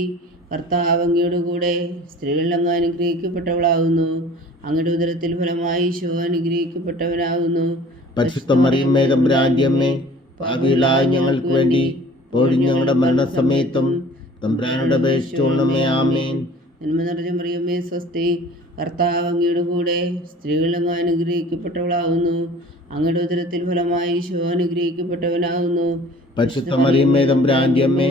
കർത്താവ് അങ്ങയുടെ കൂടെ സ്ത്രീകളിൽ അങ്ങ് അനുഗ്രഹിക്കപ്പെട്ടവളാകുന്നു. അങ്ങയുടെ ഉദരത്തിൽ ഫലമായി ഈശോ അനുഗ്രഹിക്കപ്പെട്ടവനാകുന്നു. പരിശുദ്ധ മറിയമ്മേ തമ്പുരാന്റെ അമ്മേ, പാപികളായ ഞങ്ങൾക്ക് വേണ്ടി ഇപ്പോഴും ഞങ്ങളുടെ മരണസമയത്തും തമ്പുരാനോട് അപേക്ഷിച്ചുകൊള്ളണമേ. ആമേൻ. നന്മ നിറഞ്ഞ മറിയമ്മേ സ്വസ്തി, കർത്താവ് അങ്ങയുടെ കൂടെ സ്ത്രീകളിൽ അങ്ങ് അനുഗ്രഹിക്കപ്പെട്ടവളാകുന്നു. അങ്ങയുടെ ഉദരത്തിൽ ഫലമായി ഈശോ അനുഗ്രഹിക്കപ്പെട്ടവനാകുന്നു. പരിശുദ്ധ മറിയമ്മേ തമ്പുരാന്റെ അമ്മേ,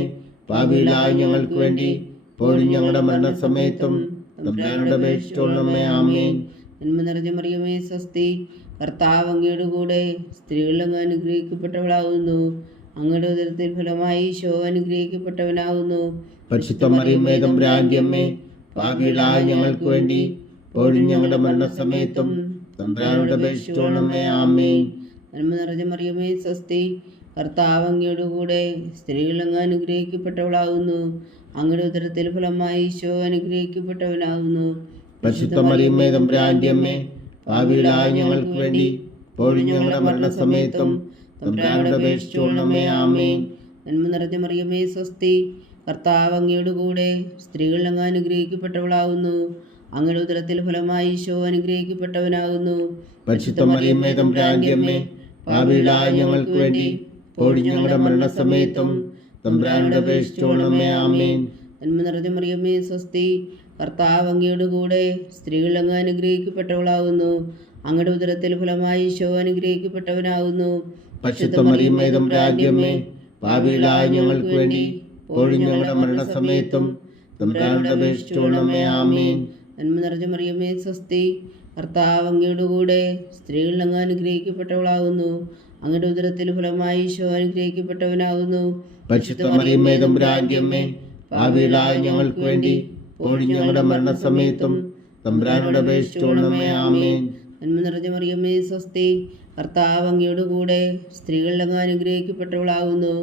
പാപികളായ ഞങ്ങൾക്ക് വേണ്ടി ഇപ്പോഴും ഞങ്ങളുടെ മരണസമയത്തും തമ്പുരാനോട് അപേക്ഷിച്ചുകൊള്ളണമേ. ആമേൻ. നന്മ നിറഞ്ഞ മറിയമേ സ്വസ്തി, കർത്താവ് അങ്ങയുടെ കൂടെ സ്ത്രീകളിൽ അങ്ങ് അനുഗ്രഹിക്കപ്പെട്ടവളാകുന്നു. അങ്ങയുടെ ഉദരത്തിൽ ഫലമായി ഈശോ അനുഗ്രഹിക്കപ്പെട്ടവനാകുന്നു. പരിശുദ്ധ മറിയമ്മേ തമ്പുരാന്റെ അമ്മേ, പാപികളായ ഞങ്ങൾക്ക് വേണ്ടി ഇപ്പോഴും ഞങ്ങളുടെ മരണസമയത്തും തമ്പുരാനോട് അപേക്ഷിച്ചുകൊള്ളണമേ. ആമേൻ. നന്മ നിറഞ്ഞ മറിയമേ സ്വസ്തി, കർത്താവ് അങ്ങയുടെ കൂടെ സ്ത്രീകളിൽ അങ്ങ് അനുഗ്രഹിക്കപ്പെട്ടവളാകുന്നു. അങ്ങയുടെ ഉദരത്തിൽ ഫലമായി ഈശോ അനുഗ്രഹിക്കപ്പെട്ടവനാകുന്നു. പരിശുദ്ധ മറിയമ്മേ തമ്പുരാന്റെ അമ്മേ, പാപികളായ ഞങ്ങൾക്ക് വേണ്ടി ഇപ്പോഴും ഞങ്ങളുടെ മരണസമയത്തും തമ്പുരാനോട് അപേക്ഷിച്ചുകൊള്ളണമേ. ആമേൻ. നന്മ നിറഞ്ഞ മറിയമേ സ്വസ്തി, കർത്താവ് അങ്ങയുടെ കൂടെ സ്ത്രീകളിൽ അങ്ങ് അനുഗ്രഹിക്കപ്പെട്ടവളാകുന്നു. അങ്ങയുടെ ഉദരത്തിൽ ഫലമായി ഈശോ അനുഗ്രഹിക്കപ്പെട്ടവനാകുന്നു. പരിശുദ്ധ മറിയമ്മേ തമ്പുരാന്റെ അമ്മേ, പാപികളായ ഞങ്ങൾക്ക് വേണ്ടി ഇപ്പോഴും ഞങ്ങളുടെ മരണസമയത്തും തമ്പുരാനോട് അപേക്ഷിച്ചുകൊള്ളണമേ. ആമേൻ. നന്മ നിറഞ്ഞ മറിയമേ സ്വസ്തി, കർത്താവ് അങ്ങയുടെ കൂടെ സ്ത്രീകളിൽ അങ്ങ് അനുഗ്രഹിക്കപ്പെട്ടവളാകുന്നു. അങ്ങയുടെ ഉദരത്തിൽ ഫലമായി ഈശോ അനുഗ്രഹിക്കപ്പെട്ടവനാകുന്നു. പരിശുദ്ധ മറിയമ്മേ തമ്പുരാന്റെ അമ്മേ, പാപികളായ ഞങ്ങൾക്ക് വേണ്ടി ഇപ്പോഴും ഞങ്ങളുടെ മരണസമയത്തും തമ്പുരാനോട് അപേക്ഷിച്ചുകൊള്ളണമേ. ആമേൻ. നന്മ നിറഞ്ഞ മറിയമേ സ്വസ്തി, കർത്താവ് അങ്ങയുടെ കൂടെ സ്ത്രീകളിൽ അങ്ങ് അനുഗ്രഹിക്കപ്പെട്ടവളാകുന്നു. അങ്ങയുടെ ഉദരത്തിൽ ഫലമായി ഈശോ അനുഗ്രഹിക്കപ്പെട്ടവനാകുന്നു. പരിശുദ്ധ മറിയമ്മേ തമ്പുരാന്റെ അമ്മേ, പാപികളായ ഞങ്ങൾക്ക് വേണ്ടി ഇപ്പോഴും ഞങ്ങളുടെ മരണസമയത്തും തമ്പുരാനോട് അപേക്ഷിച്ചുകൊള്ളണമേ. ആമേൻ. നന്മ നിറഞ്ഞ മറിയമേ സ്വസ്തി, കർത്താവ് അങ്ങയുടെ കൂടെ സ്ത്രീകളിൽ അങ്ങ് അനുഗ്രഹിക്കപ്പെട്ടവളാകുന്നു.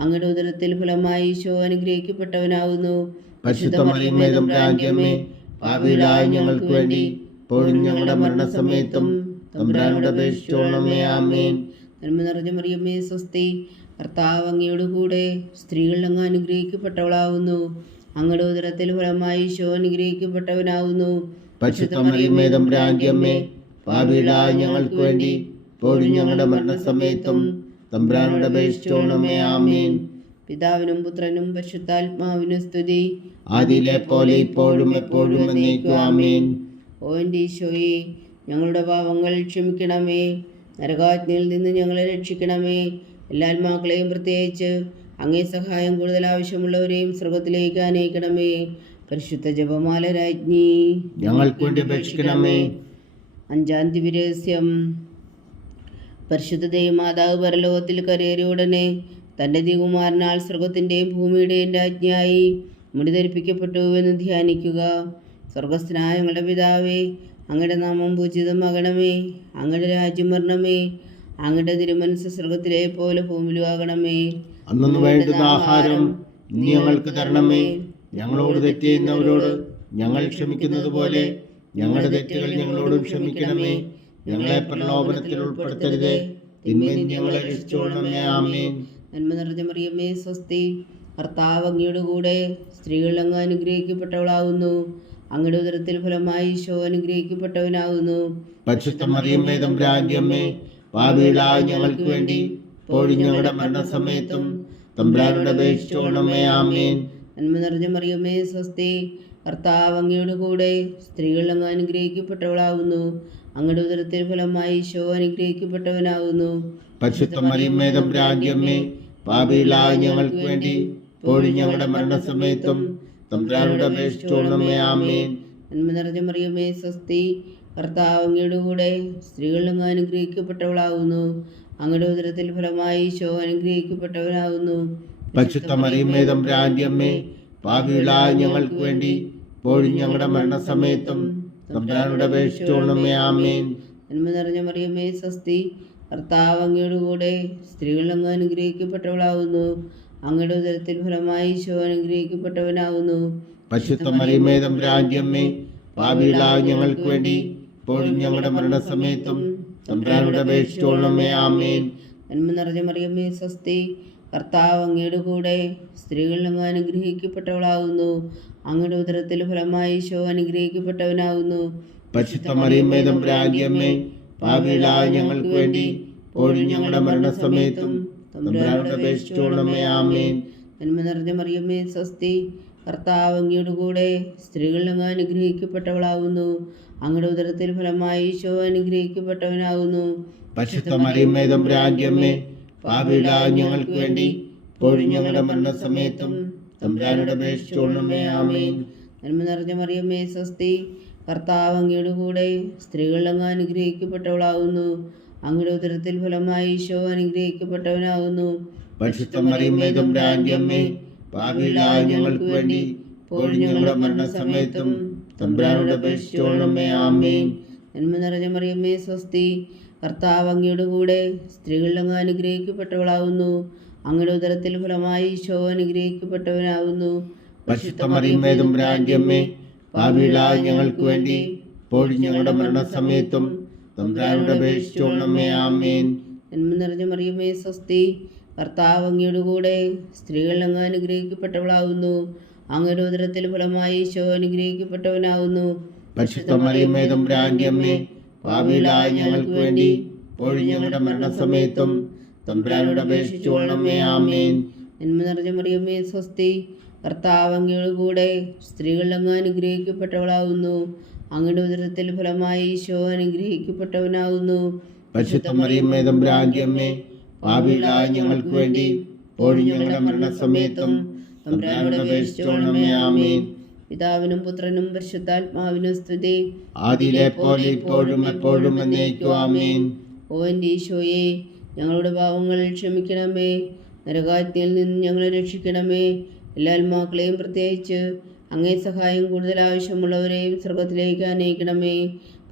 അങ്ങയുടെ ഉദരത്തിൽ ഫലമായി ഈശോ അനുഗ്രഹിക്കപ്പെട്ടവനാകുന്നു. പരിശുദ്ധ മറിയമ്മേ തമ്പുരാന്റെ അമ്മേ, പാപികളായ ഞങ്ങൾക്ക് വേണ്ടി ഇപ്പോഴും ഞങ്ങളുടെ മരണസമയത്തും തമ്പുരാനോട് അപേക്ഷിച്ചുകൊള്ളണമേ. ആമേൻ. നന്മ നിറഞ്ഞ മറിയമേ സ്വസ്തി, കർത്താവ് അങ്ങയുടെ കൂടെ സ്ത്രീകളിൽ അങ്ങ് അനുഗ്രഹിക്കപ്പെട്ടവളാകുന്നു. അങ്ങയുടെ ഉദരത്തിൽ ഫലമായി ഈശോ അനുഗ്രഹിക്കപ്പെട്ടവനാകുന്നു. പരിശുദ്ധ മറിയമ്മേ തമ്പുരാന്റെ അമ്മേ, പാപികളായ ഞങ്ങൾക്ക് വേണ്ടി ഇപ്പോഴും ഞങ്ങളുടെ മരണസമയത്തും തമ്പുരാനോട് അപേക്ഷിച്ചുകൊള്ളണമേ. ആമേൻ. പിതാവിനും പുത്രനും പരിശുദ്ധാത്മാവിനും സ്തുതി, ആദിയിലെ പോലെ ഇപ്പോഴും എപ്പോഴും എന്നേക്കും. ആമേൻ. ഓ എൻ്റെ ഈശോയെ, ഞങ്ങളുടെ പാവങ്ങൾ ക്ഷമിക്കണമേ, നരകാജ്ഞയിൽ നിന്ന് ഞങ്ങളെ രക്ഷിക്കണമേ. എല്ലാ ആത്മാക്കളെയും പ്രത്യേകിച്ച് അങ്ങേ സഹായം കൂടുതൽ ആവശ്യമുള്ളവരെയും സ്വർഗത്തിലേക്ക് അനയിക്കണമേ. പരിശുദ്ധ ജപമാല രാജ്ഞി ഞങ്ങൾക്ക് വേണ്ടി അപേക്ഷിക്കണമേ. അഞ്ചാം ദിവ്യരഹസ്യം. പരിശുദ്ധ ദൈവമാതാവ് പരലോകത്തിൽ കരയേറിയ ഉടനെ തൻ്റെ ദിവകുമാരനാൽ സ്വർഗത്തിൻ്റെയും ഭൂമിയുടെയും രാജ്ഞിയായി മുടി ധരിപ്പിക്കപ്പെട്ടു എന്ന് ധ്യാനിക്കുക. സ്വർഗസ്ഥനായ ഞങ്ങളുടെ പിതാവേ, അങ്ങയുടെ നാമം പൂജിതമാകണമേ. അങ്ങയുടെ രാജ്യം വരണമേ. അങ്ങയുടെ തിരുമനസ്സ് സ്വർഗത്തിലെ പോലെ ഭൂമിയിലും ആകണമേ. അന്നു വേണ്ടുന്ന ആഹാരം ഇനി ഞങ്ങൾക്ക് തരണമേ. ഞങ്ങളോട് തെറ്റ് ചെയ്യുന്നവരോട് ഞങ്ങൾ ക്ഷമിക്കുന്നത് പോലെ ഞങ്ങളുടെ തെറ്റുകൾ ഞങ്ങളോടും ക്ഷമിക്കണമേ. ഞങ്ങളെ പ്രലോഭനത്തിൽ ഉൾപ്പെടുത്തരുതേ, തിന്മയിൽ നിന്ന് ഞങ്ങളെ രക്ഷിച്ചുകൊള്ളണമേ. ആമേൻ. നന്മ നിറഞ്ഞ മറിയമേ, സ്വസ്തി. കർത്താവ് അങ്ങയുടെ കൂടെ സ്ത്രീകൾ അങ്ങ് അനുഗ്രഹിക്കപ്പെട്ടവളാകുന്നു. അങ്ങയുടെ ഉദരത്തിൽ ഫലമായി ഈശോ അനുഗ്രഹിക്കപ്പെട്ടവനാകുന്നു. പരിശുദ്ധ മറിയമ്മേ, തമ്പുരാന്റെ അമ്മേ, പാപികളായ ഞങ്ങൾക്ക് വേണ്ടി ഇപ്പോഴും ഞങ്ങളുടെ മരണസമയത്തും തമ്പുരാനോട് അപേക്ഷിച്ചുകൊള്ളണമേ. ആമേൻ. നന്മ നിറഞ്ഞ മറിയമേ, സ്വസ്തി. കർത്താവ് അങ്ങയുടെ കൂടെ സ്ത്രീകൾ അങ്ങ് അനുഗ്രഹിക്കപ്പെട്ടവളാകുന്നു. അങ്ങയുടെ ഉദരത്തിൽ ഫലമായി ഈശോ അനുഗ്രഹിക്കപ്പെട്ടവനാകുന്നു. പരിശുദ്ധ മറിയമ്മേ, തമ്പുരാന്റെ അമ്മേ, പാപികളായ ഞങ്ങൾക്ക് വേണ്ടി ഇപ്പോഴും ഞങ്ങളുടെ മരണസമയത്തും തമ്പുരാനോട് അപേക്ഷിച്ചുകൊള്ളണമേ. ആമേൻ. നന്മ നിറഞ്ഞ മറിയമേ, സ്വസ്തി. കർത്താവ് അങ്ങയുടെ കൂടെ സ്ത്രീകൾ അങ്ങ് അനുഗ്രഹിക്കപ്പെട്ടവളാകുന്നു. അങ്ങയുടെ ഉദരത്തിൽ ഫലമായി ഈശോ അനുഗ്രഹിക്കപ്പെട്ടവനാകുന്നു. പരിശുദ്ധ മറിയമ്മേ, തമ്പുരാന്റെ അമ്മേ, പാപികളായ ഞങ്ങൾക്ക് വേണ്ടി ഇപ്പോഴും ഞങ്ങളുടെ മരണസമയത്തും തമ്പുരാനോട് അപേക്ഷിച്ചുകൊള്ളണമേ. ആമേൻ. നന്മ നിറഞ്ഞ മറിയമേ, സ്വസ്തി. കർത്താവ് അങ്ങയുടെ കൂടെ സ്ത്രീകൾ അങ്ങ് അനുഗ്രഹിക്കപ്പെട്ടവളാകുന്നു. അങ്ങയുടെ ഉദരത്തിൽ ഫലമായി ഈശോ അനുഗ്രഹിക്കപ്പെട്ടവനാകുന്നു. പരിശുദ്ധ മറിയമ്മേ, തമ്പുരാന്റെ അമ്മേ, പാപികളായ ഞങ്ങൾക്ക് വേണ്ടി ഇപ്പോഴും ഞങ്ങളുടെ മരണസമയത്തും തമ്പുരാനോട് അപേക്ഷിച്ചുകൊള്ളണമേ. ആമേൻ. നന്മ നിറഞ്ഞ മറിയമേ, സ്വസ്തി. കർത്താവ് അങ്ങയുടെ കൂടെ സ്ത്രീകൾ അങ്ങ് അനുഗ്രഹിക്കപ്പെട്ടവളാകുന്നു. അങ്ങയുടെ ഉദരത്തിൽ ഫലമായി ഈശോ അനുഗ്രഹിക്കപ്പെട്ടവനാകുന്നു. പരിശുദ്ധ മറിയമ്മേ, തമ്പുരാന്റെ അമ്മേ, പാപികളായ ഞങ്ങൾക്ക് വേണ്ടി ഇപ്പോഴും ഞങ്ങളുടെ മരണസമയത്തും തമ്പുരാനോട് അപേക്ഷിച്ചുകൊള്ളണമേ. ആമേൻ. നന്മ നിറഞ്ഞ മറിയമ്മേ, സ്വസ്തി. കർത്താവ് അങ്ങയുടെ കൂടെ സ്ത്രീകൾ അങ്ങ് അനുഗ്രഹിക്കപ്പെട്ടവളാകുന്നു. അങ്ങയുടെ ഉദരത്തിൽ ഫലമായി ഈശോ അനുഗ്രഹിക്കപ്പെട്ടവനാകുന്നു. പരിശുദ്ധ മറിയമ്മേ, തമ്പുരാന്റെ അമ്മേ, പാപികളായ ഞങ്ങൾക്ക് വേണ്ടി ഇപ്പോഴും ഞങ്ങളുടെ മരണസമയത്തും തമ്പുരാനോട് അപേക്ഷിച്ചുകൊള്ളണമേ. ആമേൻ. നന്മ നിറഞ്ഞ മറിയമ്മേ, സ്വസ്തി. കർത്താവ് അങ്ങയുടെ കൂടെ സ്ത്രീകൾ അങ്ങ് അനുഗ്രഹിക്കപ്പെട്ടവളാകുന്നു. അങ്ങയുടെ ഉദരത്തിൽ ഫലമായി ഈശോ അനുഗ്രഹിക്കപ്പെട്ടവനാകുന്നു. പരിശുദ്ധ മറിയമ്മേ, തമ്പുരാന്റെ അമ്മേ, പാപികളായ ഞങ്ങൾക്ക് വേണ്ടി ഇപ്പോഴും ഞങ്ങളുടെ മരണസമയത്തും തമ്പുരാനോട് അപേക്ഷിച്ചുകൊള്ളണമേ. ആമേൻ. നന്മ നിറഞ്ഞ മറിയമ്മേ, സ്വസ്തി. കർത്താവ് അങ്ങയുടെ കൂടെ സ്ത്രീകൾ അങ്ങ് അനുഗ്രഹിക്കപ്പെട്ടവളാകുന്നു. അങ്ങയുടെ ഉദരത്തിൽ ഫലമായി ഈശോ അനുഗ്രഹിക്കപ്പെട്ടവനാകുന്നു. പരിശുദ്ധ മറിയമ്മേ, തമ്പുരാന്റെ അമ്മേ, പാപികളായ ഞങ്ങൾക്ക് വേണ്ടി ഇപ്പോഴും ഞങ്ങളുടെ മരണസമയത്തും തമ്പുരാനോട് അപേക്ഷിച്ചുകൊള്ളണമേ. ആമേൻ. നന്മ നിറഞ്ഞ മറിയമ്മേ, സ്വസ്തി. കർത്താവ് അങ്ങയുടെ കൂടെ സ്ത്രീകൾ അങ്ങ് അനുഗ്രഹിക്കപ്പെട്ടവളാകുന്നു. അങ്ങയുടെ ഉദരത്തിൽ ഫലമായി ഈശോ അനുഗ്രഹിക്കപ്പെട്ടവനാകുന്നു. പരിശുദ്ധ മറിയമ്മേ, തമ്പുരാന്റെ അമ്മേ, പാപികളായ ഞങ്ങൾക്ക് വേണ്ടി ഇപ്പോഴും ഞങ്ങളുടെ മരണസമയത്തും തമ്പുരാനോട് അപേക്ഷിച്ചുകൊള്ളണമേ. ആമേൻ. നന്മ നിറഞ്ഞ മറിയമ്മേ, സ്വസ്തി. കർത്താവ് അങ്ങയുടെ കൂടെ സ്ത്രീകൾ അങ്ങ് അനുഗ്രഹിക്കപ്പെട്ടവളാകുന്നു. അങ്ങയുടെ ഉദരത്തിൽ ഫലമായി ഈശോ അനുഗ്രഹിക്കപ്പെട്ടവനാകുന്നു. പരിശുദ്ധ മറിയമ്മേ, തമ്പുരാന്റെ അമ്മേ, പാപികളായ ഞങ്ങൾക്ക് വേണ്ടി ഇപ്പോഴും ഞങ്ങളുടെ മരണസമയത്തും തമ്പുരാനോട് അപേക്ഷിച്ചുകൊള്ളണമേ. ആമേൻ. പിതാവിനും പുത്രനും പരിശുദ്ധാത്മാവിനും സ്തുതി. ആദിയിലെ പോലെ ഇപ്പോഴും എപ്പോഴും എന്നേക്കും. ആമേൻ. ഓ എൻ്റെ ഈശോയെ, ഞങ്ങളുടെ പാവങ്ങൾ ക്ഷമിക്കണമേ. നരകാഗ്നിയിൽ നിന്ന് ഞങ്ങളെ രക്ഷിക്കണമേ. എല്ലാ ആത്മാക്കളെയും പ്രത്യേകിച്ച് അങ്ങേ സഹായം കൂടുതൽ ആവശ്യമുള്ളവരെയും സ്വർഗത്തിലേക്ക് അനയിക്കണമേ.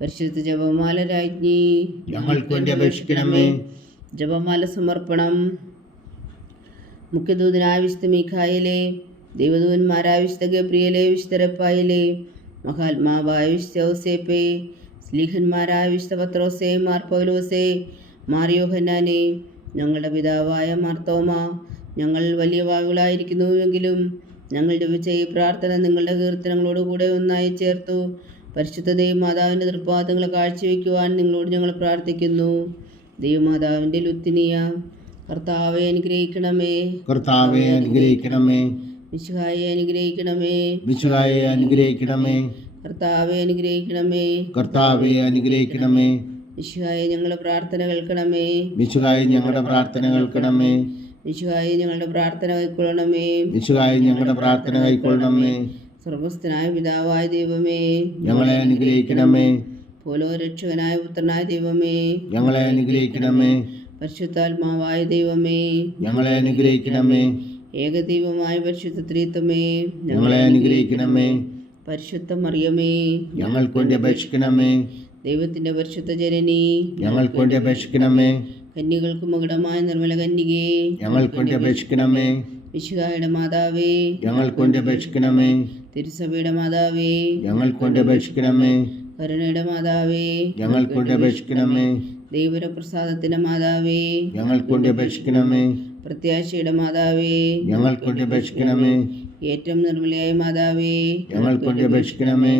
പരിശുദ്ധ ജപമാല രാജ്ഞി ഞങ്ങൾക്ക് വേണ്ടി അപേക്ഷിക്കണമേ. ജപമാല സമർപ്പണം. മുഖ്യദൂതനായ വിശുദ്ധ മീഖായേലേ, ദൈവദൂതന്മാരായ വിശുദ്ധ ഗബ്രിയേലേ, വിശുദ്ധ റഫായേലേ, മഹാത്മാവായ വിശുദ്ധ ഔസേപ്പേ, സ്ലീഹന്മാരായ വിശുദ്ധ പത്രോസേ, മാർ പൗലോസേ, മാർ യോഹന്നാനേ, ഞങ്ങളുടെ പിതാവായ മാർത്തോമ, ഞങ്ങൾ വലിയ വാക്കുകളായിരിക്കുന്നുവെങ്കിലും ഞങ്ങളുടെ വിജയ പ്രാർത്ഥന നിങ്ങളുടെ കീർത്തനങ്ങളോട് കൂടെ ഒന്നായി ചേർത്തു പരിശുദ്ധ ദൈവമാതാവിൻ്റെ തൃപ്പാദങ്ങൾ കാഴ്ചവെക്കുവാൻ നിങ്ങളോട് ഞങ്ങൾ പ്രാർത്ഥിക്കുന്നു. ദൈവമാതാവിൻ്റെ ലുത്തിനിയ, കർത്താവെ അനുഗ്രഹിക്കണമേ. കർത്താവെ അനുഗ്രഹിക്കണമേ. മിശിഹായെ അനുഗ്രഹിക്കണമേ. മിശിഹായെ അനുഗ്രഹിക്കണമേ. കർത്താവെ അനുഗ്രഹിക്കണമേ. കർത്താവെ അനുഗ്രഹിക്കണമേ. മിശിഹായെ ഞങ്ങളുടെ പ്രാർത്ഥന കേൾക്കണമേ. മിശിഹായെ ഞങ്ങളുടെ പ്രാർത്ഥന കേൾക്കണമേ. മിശിഹായെ ഞങ്ങളുടെ പ്രാർത്ഥന കൈക്കൊള്ളണമേ. മിശിഹായെ ഞങ്ങളുടെ പ്രാർത്ഥന കൈക്കൊള്ളണമേ. സ്വർഗസ്ഥനായ പിതാവായ ദൈവമേ, ഞങ്ങളെ അനുഗ്രഹിക്കണമേ. ഭൂലോകരക്ഷകനായ പുത്രനായ ദൈവമേ, ഞങ്ങളെ അനുഗ്രഹിക്കണമേ. പരിശുദ്ധാത്മാവായ ദൈവമേ, ഞങ്ങളെ അനുഗ്രഹിക്കണമേ. ഏകദൈവമായ പരിശുദ്ധ ത്രിത്വമേ, ഞങ്ങളെ അനുഗ്രഹിക്കണമേ. പരിശുദ്ധ മറിയമേ, ഞങ്ങൾക്ക് വേണ്ടി അപേക്ഷിക്കണമേ. ദൈവത്തിന്റെ പരിശുദ്ധ ജനനി, ഞങ്ങൾക്ക് വേണ്ടി അപേക്ഷിക്കണമേ. കന്യകൾക്ക് മകുടമായ നിർമ്മല കന്യകേ, ഞങ്ങൾക്ക് വേണ്ടി അപേക്ഷിക്കണമേ. മിശിഹായുടെ മാതാവേ, ഞങ്ങൾക്ക് വേണ്ടി അപേക്ഷിക്കണമേ. തിരുസഭയുടെ മാതാവേ, ഞങ്ങൾക്ക് വേണ്ടി അപേക്ഷിക്കണമേ. കരുണയുടെ മാതാവേ, ഞങ്ങൾക്ക് വേണ്ടി അപേക്ഷിക്കണമേ. ദൈവപ്രസാദത്തിന്റെ മാതാവേ, ഞങ്ങൾക്ക് വേണ്ടി അപേക്ഷിക്കണമേ. പ്രത്യാശയുടെ മാതാവേ, ഞങ്ങൾക്ക് വേണ്ടി അപേക്ഷിക്കണമേ. ഏറ്റവും നിർമ്മലയായ മാതാവേ, ഞങ്ങൾക്ക് വേണ്ടി അപേക്ഷിക്കണമേ.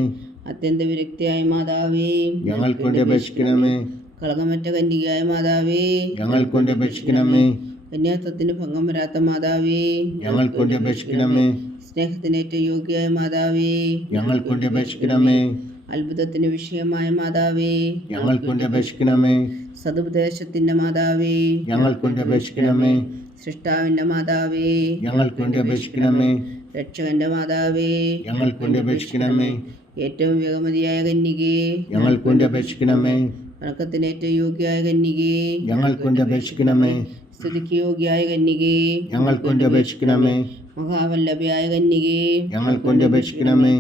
അത്യന്ത വിരക്തിയായ മാതാവേ, ഞങ്ങൾക്ക് വേണ്ടി അപേക്ഷിക്കണമേ. കളങ്കമറ്റ കന്യകയായ മാതാവേ, ഞങ്ങൾക്ക് വേണ്ടി അപേക്ഷിക്കണമേ. കന്യാത്വത്തിന് ഭംഗം വരാത്ത മാതാവേ, ഞങ്ങൾക്ക് വേണ്ടി അപേക്ഷിക്കണമേ. സ്നേഹത്തിനേറ്റ യോഗ്യയായ മാതാവേ, ഞങ്ങൾക്ക് വേണ്ടി അപേക്ഷിക്കണമേ. അത്ഭുതത്തിന് വിഷയമായ മാതാവേ, ഞങ്ങൾക്ക് വേണ്ടി അപേക്ഷിക്കണമേ. സതുപദേശത്തിന്റെ മാതാവേ, ഞങ്ങൾക്ക് വേണ്ടി അപേക്ഷിക്കണമേ. സൃഷ്ടാവിന്റെ മാതാവേ, ഞങ്ങൾക്ക് വേണ്ടി അപേക്ഷിക്കണമേ. രക്ഷകന്റെ മാതാവേ, ഞങ്ങൾക്ക് വേണ്ടി അപേക്ഷിക്കണമേ. ഏറ്റവും വേഗമതിയായ കന്യകേ, ഞങ്ങൾക്ക് വേണ്ടി അപേക്ഷിക്കണമേ. വണക്കത്തിനേറ്റ യോഗ്യയായ കന്യകേ, ഞങ്ങൾക്ക് വേണ്ടി അപേക്ഷിക്കണമേ. സ്തുതിക്ക് യോഗ്യയായ കന്യകേ, ഞങ്ങൾക്ക് വേണ്ടി അപേക്ഷിക്കണമേ. മഹാവല്ലഭയായ കന്യകേ, ഞങ്ങൾക്ക് വേണ്ടി അപേക്ഷിക്കണമേ.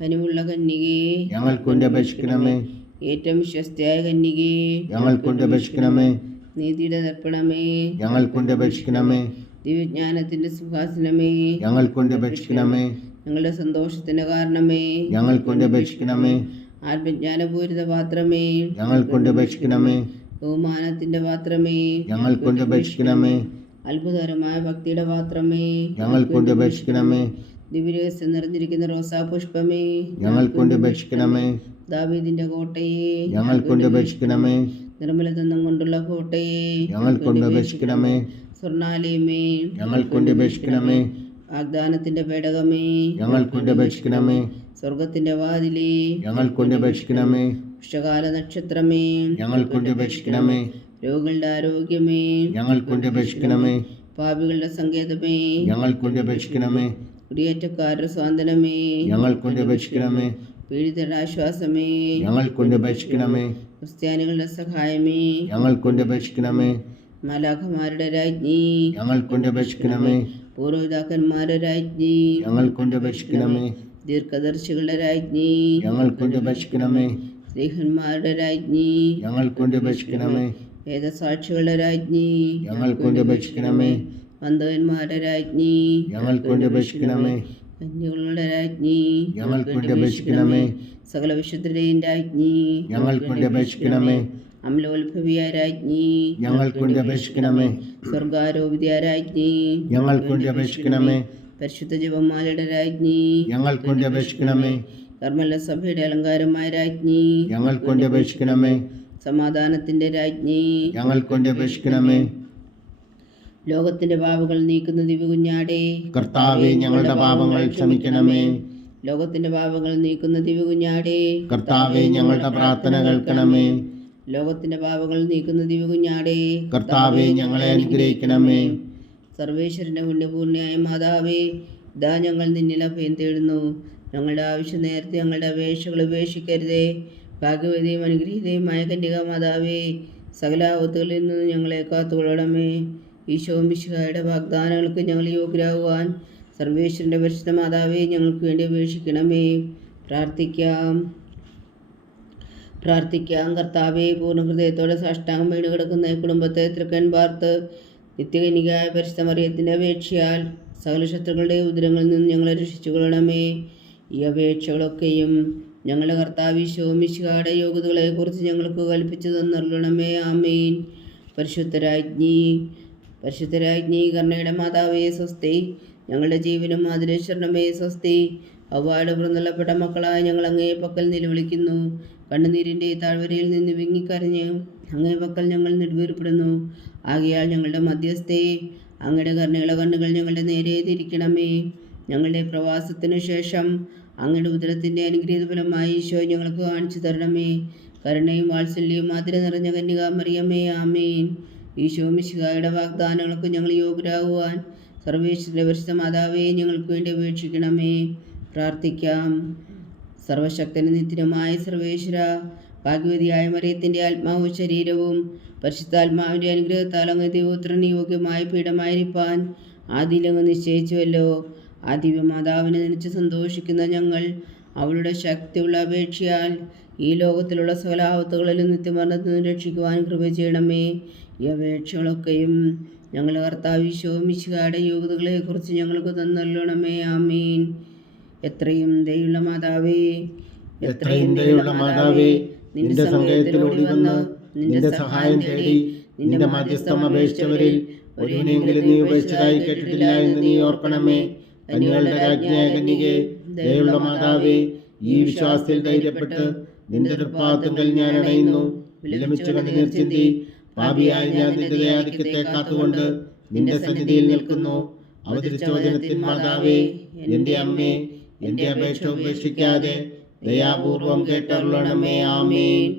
കനിവുള്ള കന്യകേ, ഞങ്ങൾക്ക് വേണ്ടി അപേക്ഷിക്കണമേ. ഏറ്റവും വിശ്വസ്തയായ കന്യകേ, ഞങ്ങൾക്ക് വേണ്ടി അപേക്ഷിക്കണമേ. നീതിയുടെ ദർപ്പണമേ, ഞങ്ങൾക്ക് വേണ്ടി അപേക്ഷിക്കണമേ. ദിവ്യജ്ഞാനത്തിന്റെ സുഹാസനമേ, ഞങ്ങൾക്ക് വേണ്ടി അപേക്ഷിക്കണമേ. ഞങ്ങളുടെ സന്തോഷത്തിന്റെ കാരണമേ, ഞങ്ങൾക്ക് വേണ്ടി അപേക്ഷിക്കണമേ. ആത്മജ്ഞാനപൂരിത പാത്രമേ, ഞങ്ങൾക്ക് വേണ്ടി അപേക്ഷിക്കണമേ. ബഹുമാനത്തിന്റെ പാത്രമേ, ഞങ്ങൾക്ക് വേണ്ടി അപേക്ഷിക്കണമേ. അത്ഭുതകരമായ ഭക്തിയുടെ പാത്രമേ, ഞങ്ങൾക്ക് വേണ്ടി അപേക്ഷിക്കണമേ. ദിവ്യരഹസ്യം നിറഞ്ഞിരിക്കുന്ന റോസാ പുഷ്പമേ, ഞങ്ങൾക്ക് വേണ്ടി അപേക്ഷിക്കണമേ. ദാവീദിന്റെ കോട്ടയെ, ഞങ്ങൾക്ക് വേണ്ടി അപേക്ഷിക്കണമേ. നിർമ്മലതന്നം കൊണ്ടുള്ള കോട്ടയെ, ഞങ്ങൾക്ക് വേണ്ടി അപേക്ഷിക്കണമേ. സ്വർണാലയമേ, ഞങ്ങൾക്ക് വേണ്ടി അപേക്ഷിക്കണമേ. വാഗ്ദാനത്തിന്റെ പേടകമേ, ഞങ്ങൾക്ക് വേണ്ടി അപേക്ഷിക്കണമേ. സ്വർഗത്തിന്റെ വാതിലേ, ഞങ്ങൾക്ക് വേണ്ടി അപേക്ഷിക്കണമേ. ഉഷകാല നക്ഷത്രമേ, ഞങ്ങൾക്ക് വേണ്ടി അപേക്ഷിക്കണമേ. രോഗികളുടെ ആരോഗ്യമേ, ഞങ്ങൾക്ക് വേണ്ടി അപേക്ഷിക്കണമേ. പാപികളുടെ സങ്കേതമേ, ഞങ്ങൾക്ക് വേണ്ടി അപേക്ഷിക്കണമേ. കുടിയേറ്റക്കാരുടെ സ്വാതന്ത്ര്യമേ, ഞങ്ങൾക്ക് വേണ്ടി അപേക്ഷിക്കണമേ. പീഡിതരുടെ ആശ്വാസമേ, ഞങ്ങൾക്ക് വേണ്ടി അപേക്ഷിക്കണമേ. ക്രിസ്ത്യാനികളുടെ സഹായമേ, ഞങ്ങൾക്ക് വേണ്ടി അപേക്ഷിക്കണമേ. മാലാഖമാരുടെ രാജ്ഞി, ഞങ്ങൾക്ക് വേണ്ടി അപേക്ഷിക്കണമേ. പൂർവ്വപിതാക്കന്മാരുടെ രാജ്ഞി, ഞങ്ങൾക്ക് വേണ്ടി അപേക്ഷിക്കണമേ. ദീർഘദർശികളുടെ രാജ്ഞി, ഞങ്ങൾക്ക് വേണ്ടി അപേക്ഷിക്കണമേ. സ്ത്രീഹന്മാരുടെ രാജ്ഞി, ഞങ്ങൾക്ക് വേണ്ടി അപേക്ഷിക്കണമേ. വേദസാക്ഷികളുടെ രാജ്ഞി, ഞങ്ങൾക്ക് വേണ്ടി അപേക്ഷിക്കണമേ. വന്ധകന്മാരുടെ രാജ്ഞി, ഞങ്ങൾക്ക് വേണ്ടി അപേക്ഷിക്കണമേ. കന്യകളുടെ രാജ്ഞി, ഞങ്ങൾക്ക് വേണ്ടി അപേക്ഷിക്കണമേ. സകല വിശുദ്ധരുടെയും രാജ്ഞി, ഞങ്ങൾക്ക് വേണ്ടി അപേക്ഷിക്കണമേ. അമലോത്ഭവിയ രാജ്ഞി, ഞങ്ങൾക്ക് വേണ്ടി അപേക്ഷിക്കണമേ. സ്വർഗാരോപിത രാജ്ഞി, ഞങ്ങൾക്ക് വേണ്ടി അപേക്ഷിക്കണമേ. പരിശുദ്ധ ജപമാലയുടെ രാജ്ഞി, ഞങ്ങൾക്ക് വേണ്ടി അപേക്ഷിക്കണമേ. കർമ്മല സഭയുടെ അലങ്കാരമായ രാജ്ഞി, ഞങ്ങൾക്ക് വേണ്ടി അപേക്ഷിക്കണമേ. സമാധാനത്തിന്റെ രാജ്ഞി, ഞങ്ങൾക്ക് വേണ്ടി അപേക്ഷിക്കണമേ. ലോകത്തിന്റെ പാപങ്ങൾ നീക്കുന്ന ദിവ്യകുഞ്ഞാടേ, കർത്താവേ, ഞങ്ങളുടെ പാപങ്ങൾ ക്ഷമിക്കണമേ. ലോകത്തിന്റെ പാപങ്ങൾ നീക്കുന്ന ദിവ്യകുഞ്ഞാടേ, കർത്താവേ, ഞങ്ങളുടെ പ്രാർത്ഥന കേൾക്കണമേ. ലോകത്തിന്റെ പാപങ്ങൾ നീക്കുന്ന ദിവ്യകുഞ്ഞാടേ, കർത്താവേ, ഞങ്ങളെ അനുഗ്രഹിക്കണമേ. സർവേശ്വരന്റെ പുണ്യപൂർണ്ണയായ മാതാവേ, ഇതാ ഞങ്ങൾ നിന്നിൽ അഭയം തേടുന്നു. ഞങ്ങളുടെ ആവശ്യം നേരത്തെ ഞങ്ങളുടെ അപേക്ഷകൾ ഉപേക്ഷിക്കരുതേ. ഭാഗ്യവതിയും അനുഗ്രഹീതയുമായ കന്യകാ മാതാവേ, സകല ആപത്തുകളിൽ നിന്ന് ഞങ്ങളെ കാത്തുകൊള്ളണമേ. ഈശോ മിശിഹായുടെ വാഗ്ദാനങ്ങൾക്ക് ഞങ്ങൾ യോഗ്യരാകുവാൻ സർവേശ്വരന്റെ പരിശുദ്ധ മാതാവേ, ഞങ്ങൾക്ക് വേണ്ടി അപേക്ഷിക്കണമേ. പ്രാർത്ഥിക്കാം. കർത്താവേ, പൂർണ്ണ ഹൃദയത്തോടെ സാഷ്ടാംഗം വീണ് കിടക്കുന്ന ഈ കുടുംബത്തെ തൃക്കൺ പാർത്ത് നിത്യകന്യകയായ പരിശുദ്ധ മറിയത്തിൻ്റെ അപേക്ഷയാൽ സകല ശത്രുക്കളുടെ ഉദരങ്ങളിൽ നിന്ന് ഞങ്ങളെ രക്ഷിച്ചുകൊള്ളണമേ. ഈ അപേക്ഷകളൊക്കെയും ഞങ്ങളുടെ കർത്താവ് ഈശോ മിശിഹായുടെ യോഗ്യതകളെക്കുറിച്ച് ഞങ്ങൾക്ക് കൽപ്പിച്ചു തന്നരുളണമേ. ആമേൻ. പരിശുദ്ധരാജ്ഞി കരുണയുടെ മാതാവേ സ്വസ്തി. ഞങ്ങളുടെ ജീവനും മാതിരേശ്വരണമേ സ്വസ്തി. അവ്വായുടെ പുറന്തള്ളപ്പെട്ട മക്കളായ ഞങ്ങൾ അങ്ങേ പക്കൽ നിലവിളിക്കുന്നു. കണ്ണുനീരിൻ്റെ താഴ്വരയിൽ നിന്ന് വിങ്ങിക്കരഞ്ഞ് അങ്ങേ പക്കൽ ഞങ്ങൾ നെടുവീർപ്പെടുന്നു. ആകയാൽ ഞങ്ങളുടെ മധ്യസ്ഥേ, അങ്ങയുടെ കരുണയുള്ള കണ്ണുകൾ ഞങ്ങളുടെ നേരെ തിരിക്കണമേ. ഞങ്ങളുടെ പ്രവാസത്തിനു ശേഷം അങ്ങയുടെ ഉദരത്തിൻ്റെ അനുഗ്രഹീത ഫലമായി ഈശോ ഞങ്ങൾക്ക് കാണിച്ചു തരണമേ. കരുണയും വാത്സല്യവും മാതിര നിറഞ്ഞ കന്യകാമറിയമേ. ആമേൻ. ഈശോ മിശിഹായുടെ വാഗ്ദാനങ്ങൾക്ക് ഞങ്ങൾ യോഗ്യരാകുവാൻ സർവേശ്വരന്റെ പരിശുദ്ധ മാതാവേ, ഞങ്ങൾക്ക് വേണ്ടി അപേക്ഷിക്കണമേ. പ്രാർത്ഥിക്കാം. സർവശക്തനും നിത്യനുമായ സർവേശ്വര, ഭാഗ്യവതിയായ മറിയത്തിൻ്റെ ആത്മാവും ശരീരവും പരിശുദ്ധാത്മാവിൻ്റെ അനുഗ്രഹത്താൽ അങ്ങ് ദൈവപുത്രന് യോഗ്യമായ പീഠമായിരിക്കാൻ ആദിയിലങ്ങ് നിശ്ചയിച്ചുവല്ലോ. ആ ദിവ്യമാതാവിനെ നനച്ച് സന്തോഷിക്കുന്ന ഞങ്ങൾ അവളുടെ ശക്തിയുള്ള അപേക്ഷയാൽ ഈ ലോകത്തിലുള്ള സകല ആപത്തുകളിലും നിത്യമരണത്തിൽ നിന്ന് രക്ഷിക്കുവാൻ കൃപ ചെയ്യണമേ. ഈ അപേക്ഷകളൊക്കെയും ഞങ്ങളുടെ കർത്താവ് ഈശോ മിശിഹായുടെ യോഗ്യതകളെക്കുറിച്ച് ഞങ്ങൾക്ക് തന്നരുളണമേ. ആമീൻ. എത്രയും ദയുള്ള മാതാവേ, നിന്റെ സങ്കേതത്തിലോടി വന്ന് നിന്റെ സഹായം തേടി നിന്റെ മധ്യസ്ഥം അപേക്ഷിച്ചവരിൽ ഒരുവനെങ്കിലും നീ ഉപേക്ഷിച്ചതായി കേട്ടിട്ടില്ല എന്ന് നീ ഓർക്കണമേ. കന്യകളുടെ രാജ്ഞിയായ കന്യകേ, ദയുള്ള മാതാവേ, ഈ വിശ്വാസത്തിൽ ധൈര്യപ്പെട്ട് നിന്റെ തൃപ്പാദത്തിൽ ഞാൻ അണയുന്നു. വിലമിച്ചു കണ്ണുനീർ ചിന്തി പാപിയായി ഞാൻ നിന്റെ ദയാധിക്യത്തെ കാത്തുകൊണ്ട് നിന്റെ സന്നിധിയിൽ നിൽക്കുന്നു. അവതരിച്ച വചനത്തിൻ മാതാവേ, എന്റെ അമ്മേ, എന്റെ അപേക്ഷ ഉപേക്ഷിക്കാതെ ദയാപൂർവം കേട്ടരുളണമേ. ആമേൻ.